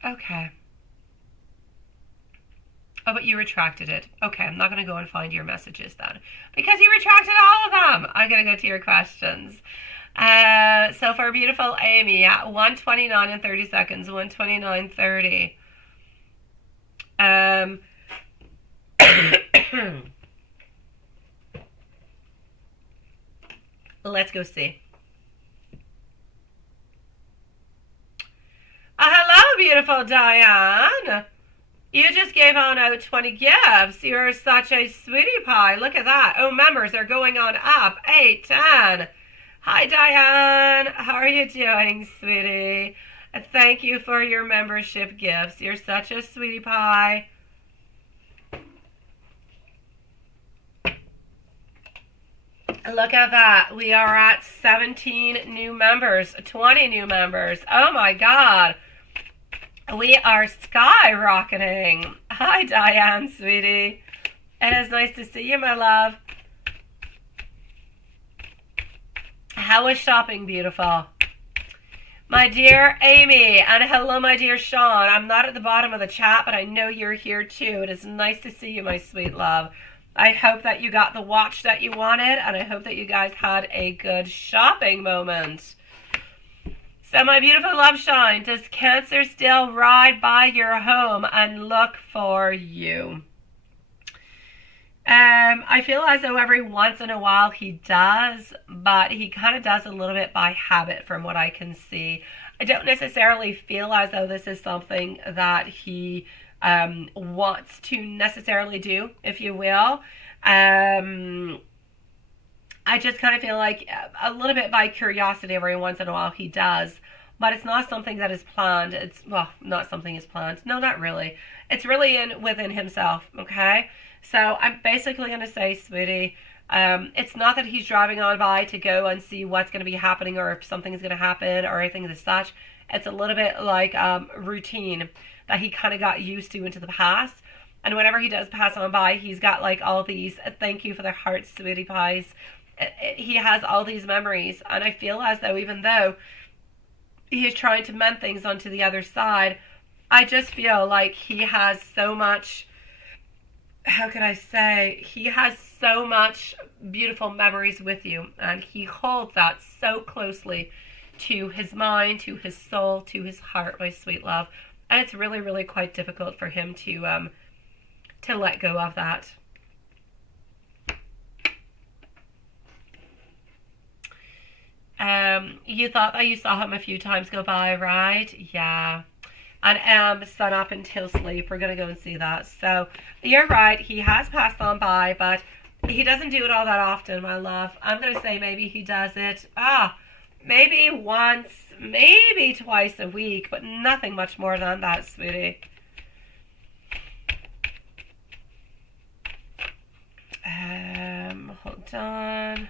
Okay. Oh, but you retracted it. Okay, I'm not going to go and find your messages then. Because you retracted all of them. I'm going to go to your questions. So for beautiful Amy at 1:29 and 30 seconds, 1:29:30. Let's go see. Hello, beautiful Diane. You just gave on out 20 gifts. You're such a sweetie pie. Look at that. Oh, members are going on up. 8, 10. Hi, Diane. How are you doing, sweetie? Thank you for your membership gifts. You're such a sweetie pie. Look at that. We are at 17 new members, 20 new members. Oh, my God. We are skyrocketing. Hi, Diane, sweetie. It is nice to see you, my love. How is shopping, beautiful? My dear Amy, and hello, my dear Sean. I'm not at the bottom of the chat, but I know you're here too. It is nice to see you, my sweet love. I hope that you got the watch that you wanted, and I hope that you guys had a good shopping moment. So my beautiful love shine, does Cancer still ride by your home and look for you? I feel as though every once in a while he does, but he kind of does a little bit by habit from what I can see. I don't necessarily feel as though this is something that he wants to necessarily do, if you will. I just kind of feel like a little bit by curiosity every once in a while he does. But it's not something that is planned. It's, well, not something is planned. No, not really. It's really within himself, okay? So I'm basically going to say, sweetie, it's not that he's driving on by to go and see what's going to be happening or if something is going to happen or anything as such. It's a little bit like routine that he kind of got used to into the past. And whenever he does pass on by, he's got like all these, thank you for the hearts, sweetie pies. He has all these memories. And I feel as though even though he is trying to mend things onto the other side, I just feel like he has so much, how could I say, he has so much beautiful memories with you, and he holds that so closely to his mind, to his soul, to his heart, my sweet love. And it's really, really quite difficult for him to let go of that. You thought that you saw him a few times go by, right? Yeah. And sun up until sleep. We're going to go and see that. So you're right. He has passed on by, but he doesn't do it all that often, my love. I'm going to say maybe he does it, maybe once, maybe twice a week, but nothing much more than that, sweetie. Hold on.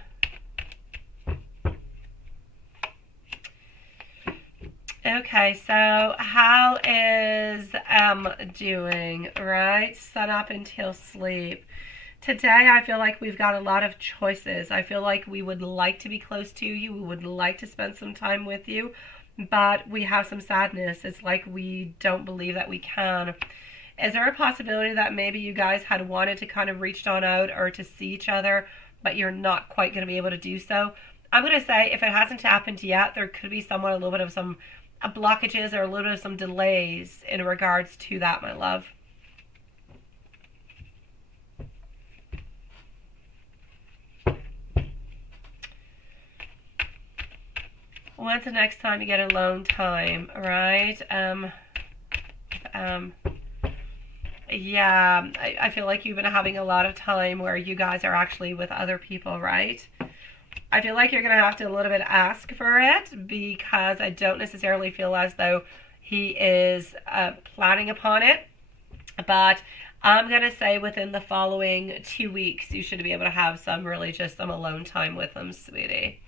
Okay, so how is doing, right? Sun up until sleep. Today, I feel like we've got a lot of choices. I feel like we would like to be close to you. We would like to spend some time with you, but we have some sadness. It's like we don't believe that we can. Is there a possibility that maybe you guys had wanted to kind of reach on out or to see each other, but you're not quite going to be able to do so? I'm going to say if it hasn't happened yet, there could be somewhat a little bit of some blockages or a little bit of some delays in regards to that, my love. When's the next time you get alone time, right? Yeah, I feel like you've been having a lot of time where you guys are actually with other people, right? I feel like you're going to have to a little bit ask for it because I don't necessarily feel as though he is planning upon it. But I'm going to say within the following 2 weeks, you should be able to have some alone time with him, sweetie.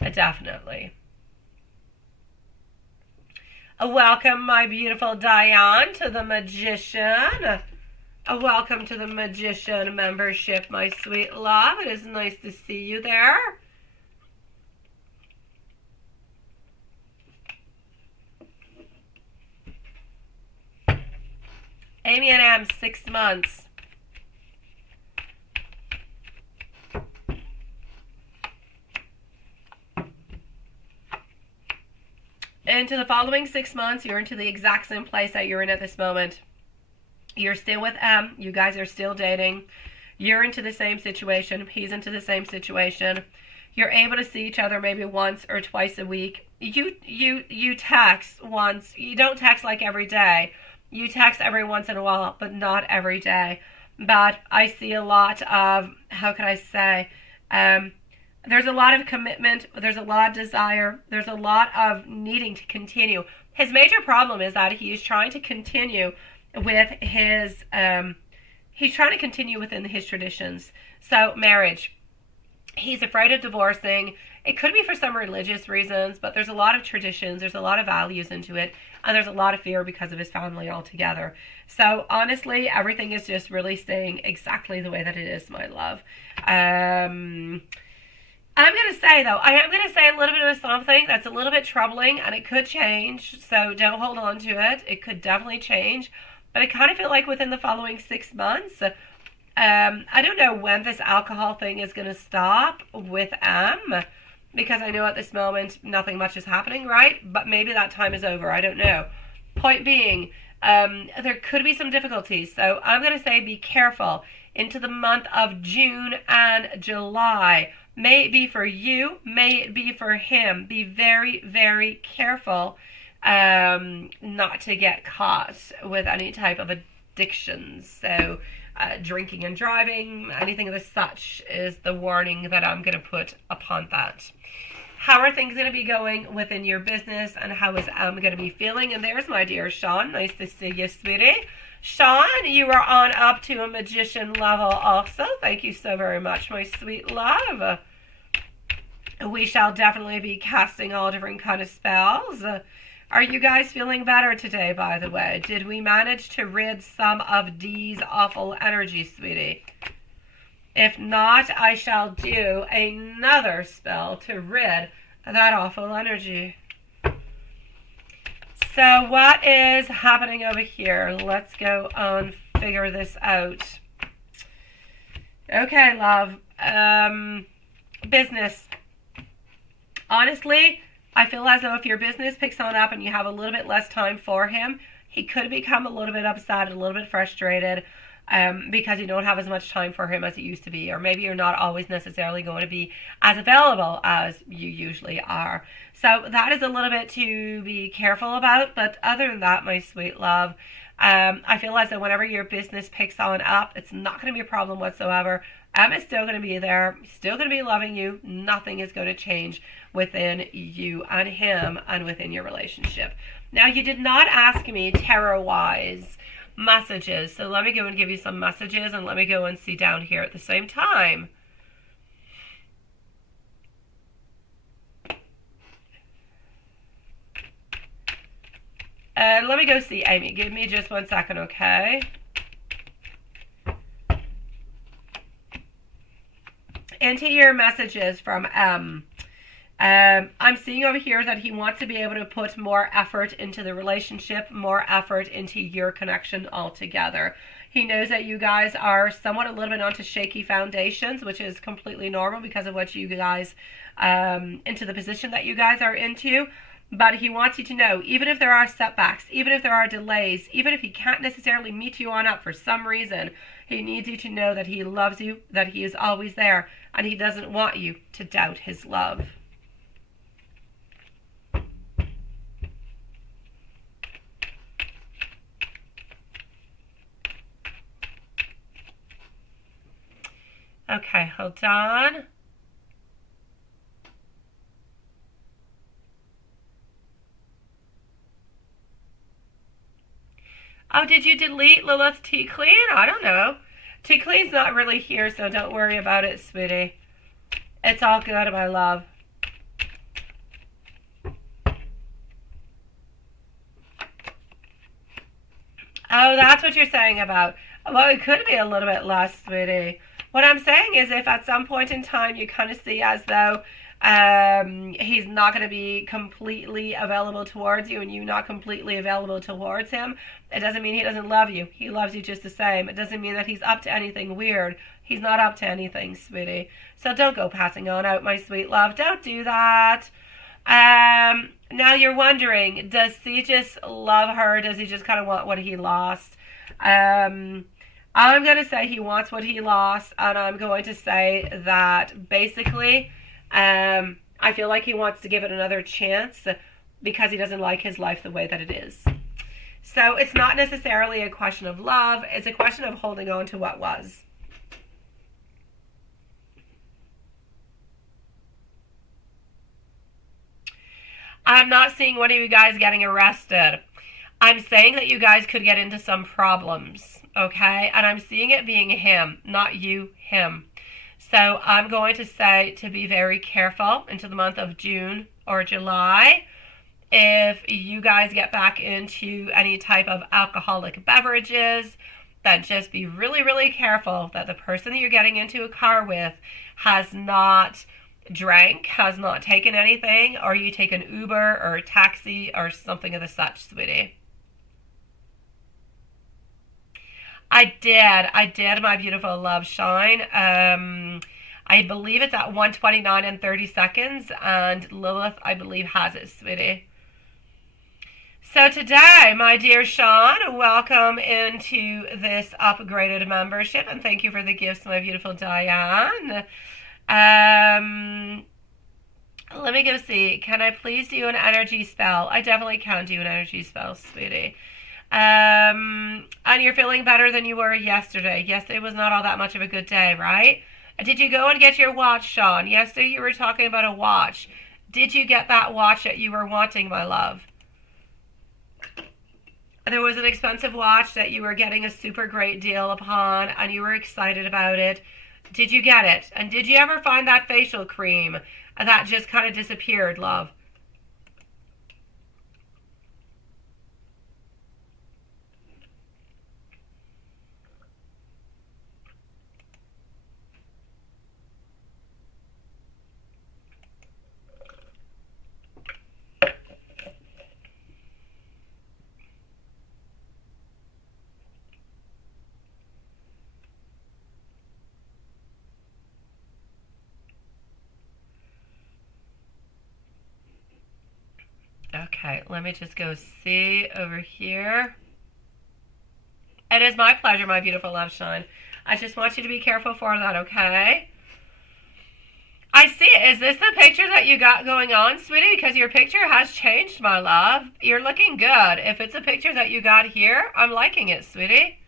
Definitely. Welcome, my beautiful Diane, to the Magician. Welcome to the Magician membership, my sweet love. It is nice to see you there. Amy and M, 6 months. Into the following 6 months, you're into the exact same place that you're in at this moment. You're still with M. You guys are still dating. You're into the same situation. He's into the same situation. You're able to see each other maybe once or twice a week. You text once. You don't text like every day. You text every once in a while, but not every day. But I see a lot of, how can I say, there's a lot of commitment. There's a lot of desire. There's a lot of needing to continue. His major problem is that he is trying to continue with his, he's trying to continue within his traditions. So marriage. He's afraid of divorcing. It could be for some religious reasons, but there's a lot of traditions, there's a lot of values into it, and there's a lot of fear because of his family altogether. So honestly, everything is just really staying exactly the way that it is, my love. I'm going to say, though, I am going to say a little bit of something that's a little bit troubling, and it could change, so don't hold on to it. It could definitely change, but I kind of feel like within the following 6 months, I don't know when this alcohol thing is going to stop with M, because I know at this moment nothing much is happening, right? But maybe that time is over. I don't know. Point being, there could be some difficulties. So I'm going to say be careful into the month of June and July. May it be for you. May it be for him. Be very, very careful not to get caught with any type of addictions. So drinking and driving, anything of the such is the warning that I'm going to put upon that. How are things going to be going within your business, and how is going to be feeling? And there's my dear Sean. Nice to see you, sweetie. Sean, you are on up to a magician level also. Thank you so very much, my sweet love. We shall definitely be casting all different kind of spells. Are you guys feeling better today, by the way? Did we manage to rid some of Dee's awful energy, sweetie? If not, I shall do another spell to rid that awful energy. So what is happening over here? Let's go and figure this out. Okay, love. Business. Honestly, I feel as though if your business picks on up and you have a little bit less time for him, he could become a little bit upset, a little bit frustrated, because you don't have as much time for him as it used to be, or maybe you're not always necessarily going to be as available as you usually are. So that is a little bit to be careful about, but other than that, my sweet love, I feel as though whenever your business picks on up, it's not going to be a problem whatsoever. Emma's still going to be there, still going to be loving you. Nothing is going to change within you and him and within your relationship. Now, you did not ask me tarot-wise messages, so let me go and give you some messages, and let me go and see down here at the same time. Let me go see Amy. Give me just 1 second, okay? Into your messages from I'm seeing over here that he wants to be able to put more effort into the relationship, more effort into your connection altogether. He knows that you guys are somewhat a little bit onto shaky foundations, which is completely normal because of what you guys, into the position that you guys are into. But he wants you to know, even if there are setbacks, even if there are delays, even if he can't necessarily meet you on up for some reason, he needs you to know that he loves you, that he is always there, and he doesn't want you to doubt his love. Okay, hold on. Oh, did you delete Lilith T Clean? I don't know. T Clean's not really here, so don't worry about it, sweetie. It's all good, my love. Oh, that's what you're saying about. Well, it could be a little bit less, sweetie. What I'm saying is if at some point in time you kind of see as though he's not going to be completely available towards you and you not completely available towards him, it doesn't mean he doesn't love you. He loves you just the same. It doesn't mean that he's up to anything weird. He's not up to anything, sweetie. So don't go passing on out, my sweet love. Don't do that. Now you're wondering, does he just love her? Does he just kind of want what he lost? I'm going to say he wants what he lost, and I'm going to say that basically I feel like he wants to give it another chance because he doesn't like his life the way that it is. So it's not necessarily a question of love. It's a question of holding on to what was. I'm not seeing one of you guys getting arrested. I'm saying that you guys could get into some problems, okay? And I'm seeing it being him, not you, him. So I'm going to say to be very careful into the month of June or July. If you guys get back into any type of alcoholic beverages, then just be really, really careful that the person that you're getting into a car with has not drank, has not taken anything, or you take an Uber or a taxi or something of the such, sweetie. I did, my beautiful love shine. I believe it's at 1:29 and 30 seconds, and Lilith, I believe, has it, sweetie. So today, my dear Sean, welcome into this upgraded membership, and thank you for the gifts, my beautiful Diane. Let me go see. Can I please do an energy spell? I definitely can do an energy spell, sweetie. And you're feeling better than you were yesterday. Yesterday was not all that much of a good day, right? Did you go and get your watch, Sean? Yesterday you were talking about a watch. Did you get that watch that you were wanting, my love? There was an expensive watch that you were getting a super great deal upon, and you were excited about it. Did you get it? And did you ever find that facial cream that just kind of disappeared, love? Okay, let me just go see over here. It is my pleasure, my beautiful love shine. I just want you to be careful for that, okay? I see it. Is this the picture that you got going on, sweetie? Because your picture has changed, my love. You're looking good. If it's a picture that you got here, I'm liking it, sweetie.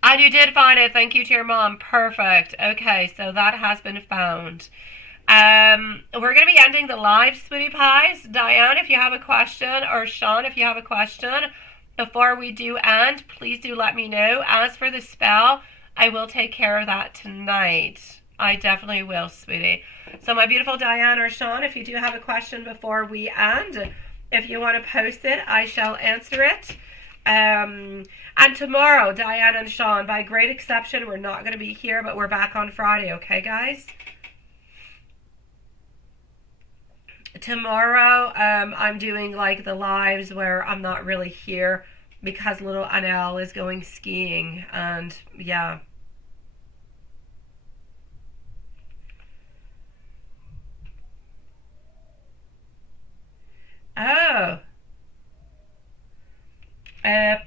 And you did find it. Thank you to your mom. Perfect. Okay, so that has been found. We're going to be ending the live, sweetie pies. Diane, if you have a question, or Sean, if you have a question, before we do end, please do let me know. As for the spell, I will take care of that tonight. I definitely will, sweetie. So my beautiful Diane or Sean, if you do have a question before we end, if you want to post it, I shall answer it. And tomorrow, Diane and Sean, by great exception, we're not going to be here, but we're back on Friday, okay, guys? Tomorrow, I'm doing like the lives where I'm not really here because little Annelle is going skiing, and yeah. Oh. That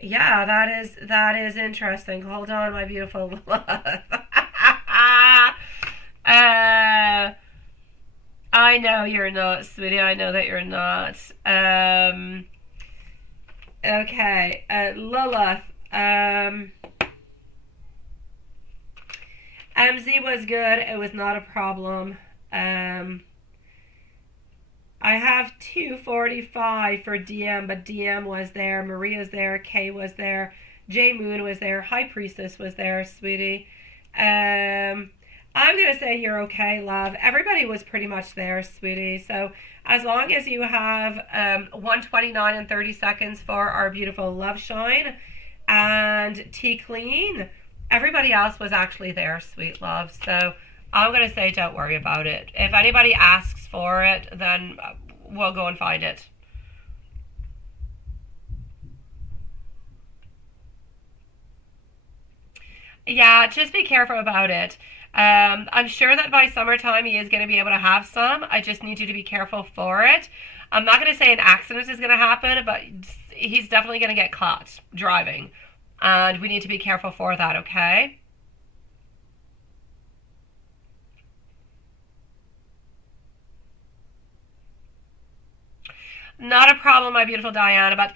yeah, that is interesting. Hold on, my beautiful love. I I know you're not, sweetie. I know that you're not. Okay, Lilith. MZ was good. It was not a problem. I have 245 for DM, but DM was there. Maria's there. Kay was there. J Moon was there. High Priestess was there, sweetie. I'm going to say you're okay, love. Everybody was pretty much there, sweetie. So as long as you have 129 and 30 seconds for our beautiful Love Shine and Tea Clean, everybody else was actually there, sweet love. So I'm going to say don't worry about it. If anybody asks for it, then we'll go and find it. Yeah, just be careful about it. I'm sure that by summertime he is going to be able to have some. I just need you to be careful for it. I'm not going to say an accident is going to happen, but he's definitely going to get caught driving. And we need to be careful for that, okay? Not a problem, my beautiful Diana, but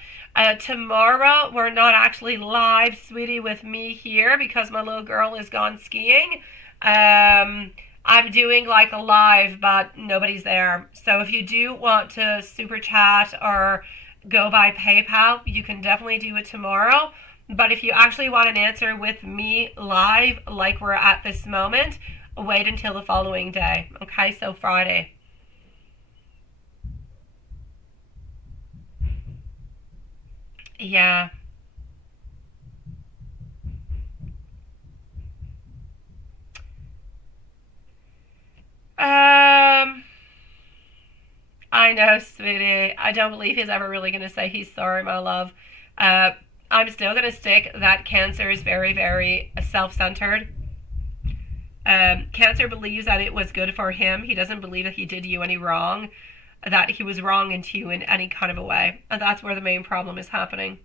tomorrow we're not actually live, sweetie, with me here because my little girl is gone skiing. I'm doing like a live, but nobody's there. So if you do want to super chat or go by PayPal, you can definitely do it tomorrow. But if you actually want an answer with me live, like we're at this moment, wait until the following day. Okay, so Friday. Yeah. I know, sweetie. I don't believe he's ever really going to say he's sorry, my love. I'm still going to stick that Cancer is very, very self-centered. Cancer believes that it was good for him. He doesn't believe that he did you any wrong, that he was wrong into you in any kind of a way. And that's where the main problem is happening.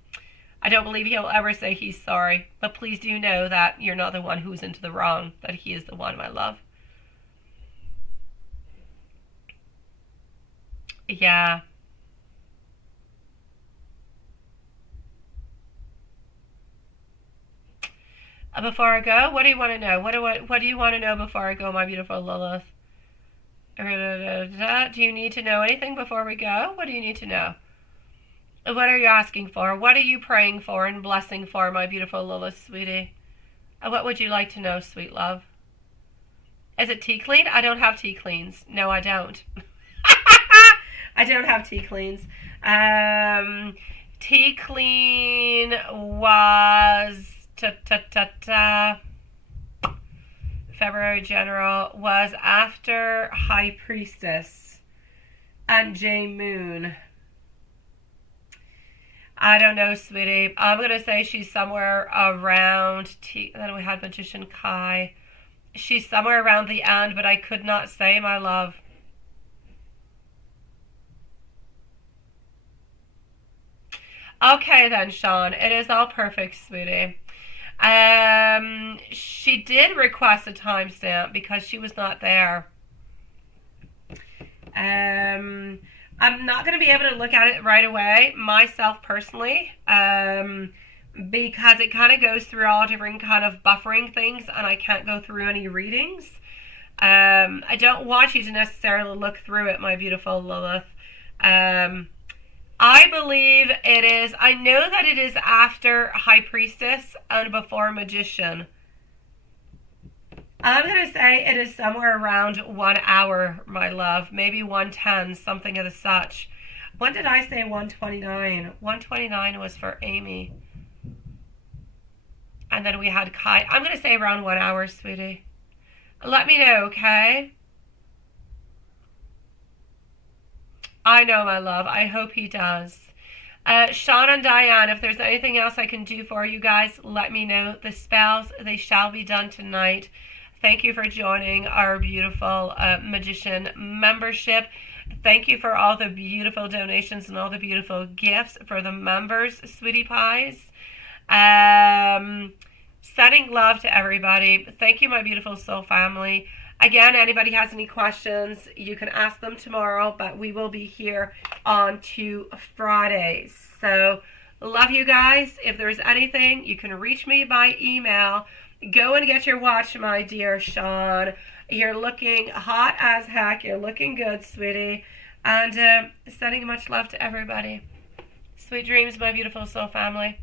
I don't believe he'll ever say he's sorry. But please do know that you're not the one who's into the wrong, that he is the one, my love. Yeah. Before I go, what do you want to know? What do you want to know before I go, my beautiful Lilith? Do you need to know anything before we go? What do you need to know? What are you asking for? What are you praying for and blessing for, my beautiful Lilith, sweetie? What would you like to know, sweet love? Is it tea clean? I don't have tea cleans. No, I don't. I don't have tea cleans. Tea clean was February General was after High Priestess and J Moon. I don't know, sweetie. I'm gonna say she's somewhere around then we had Magician Kai. She's somewhere around the end, but I could not say, my love. Okay then, Sean. It is all perfect, sweetie. She did request a timestamp because she was not there. I'm not going to be able to look at it right away, myself personally, because it kind of goes through all different kind of buffering things, and I can't go through any readings. I don't want you to necessarily look through it, my beautiful Lilith. I believe it is, I know that it is after High Priestess and before Magician. I'm going to say it is somewhere around 1 hour, my love. Maybe 1:10, something of the such. When did I say 1:29? 1:29 was for Amy. And then we had Kai. I'm going to say around 1 hour, sweetie. Let me know, okay? I know, my love. I hope he does. Sean and Diane, if there's anything else I can do for you guys, let me know. The spells, they shall be done tonight. Thank you for joining our beautiful Magician membership. Thank you for all the beautiful donations and all the beautiful gifts for the members, sweetie pies. Sending love to everybody. Thank you, my beautiful soul family. Again, anybody has any questions, you can ask them tomorrow, but we will be here on 2 Fridays. So, love you guys. If there's anything, you can reach me by email. Go and get your watch, my dear Sean. You're looking hot as heck. You're looking good, sweetie. And sending much love to everybody. Sweet dreams, my beautiful soul family.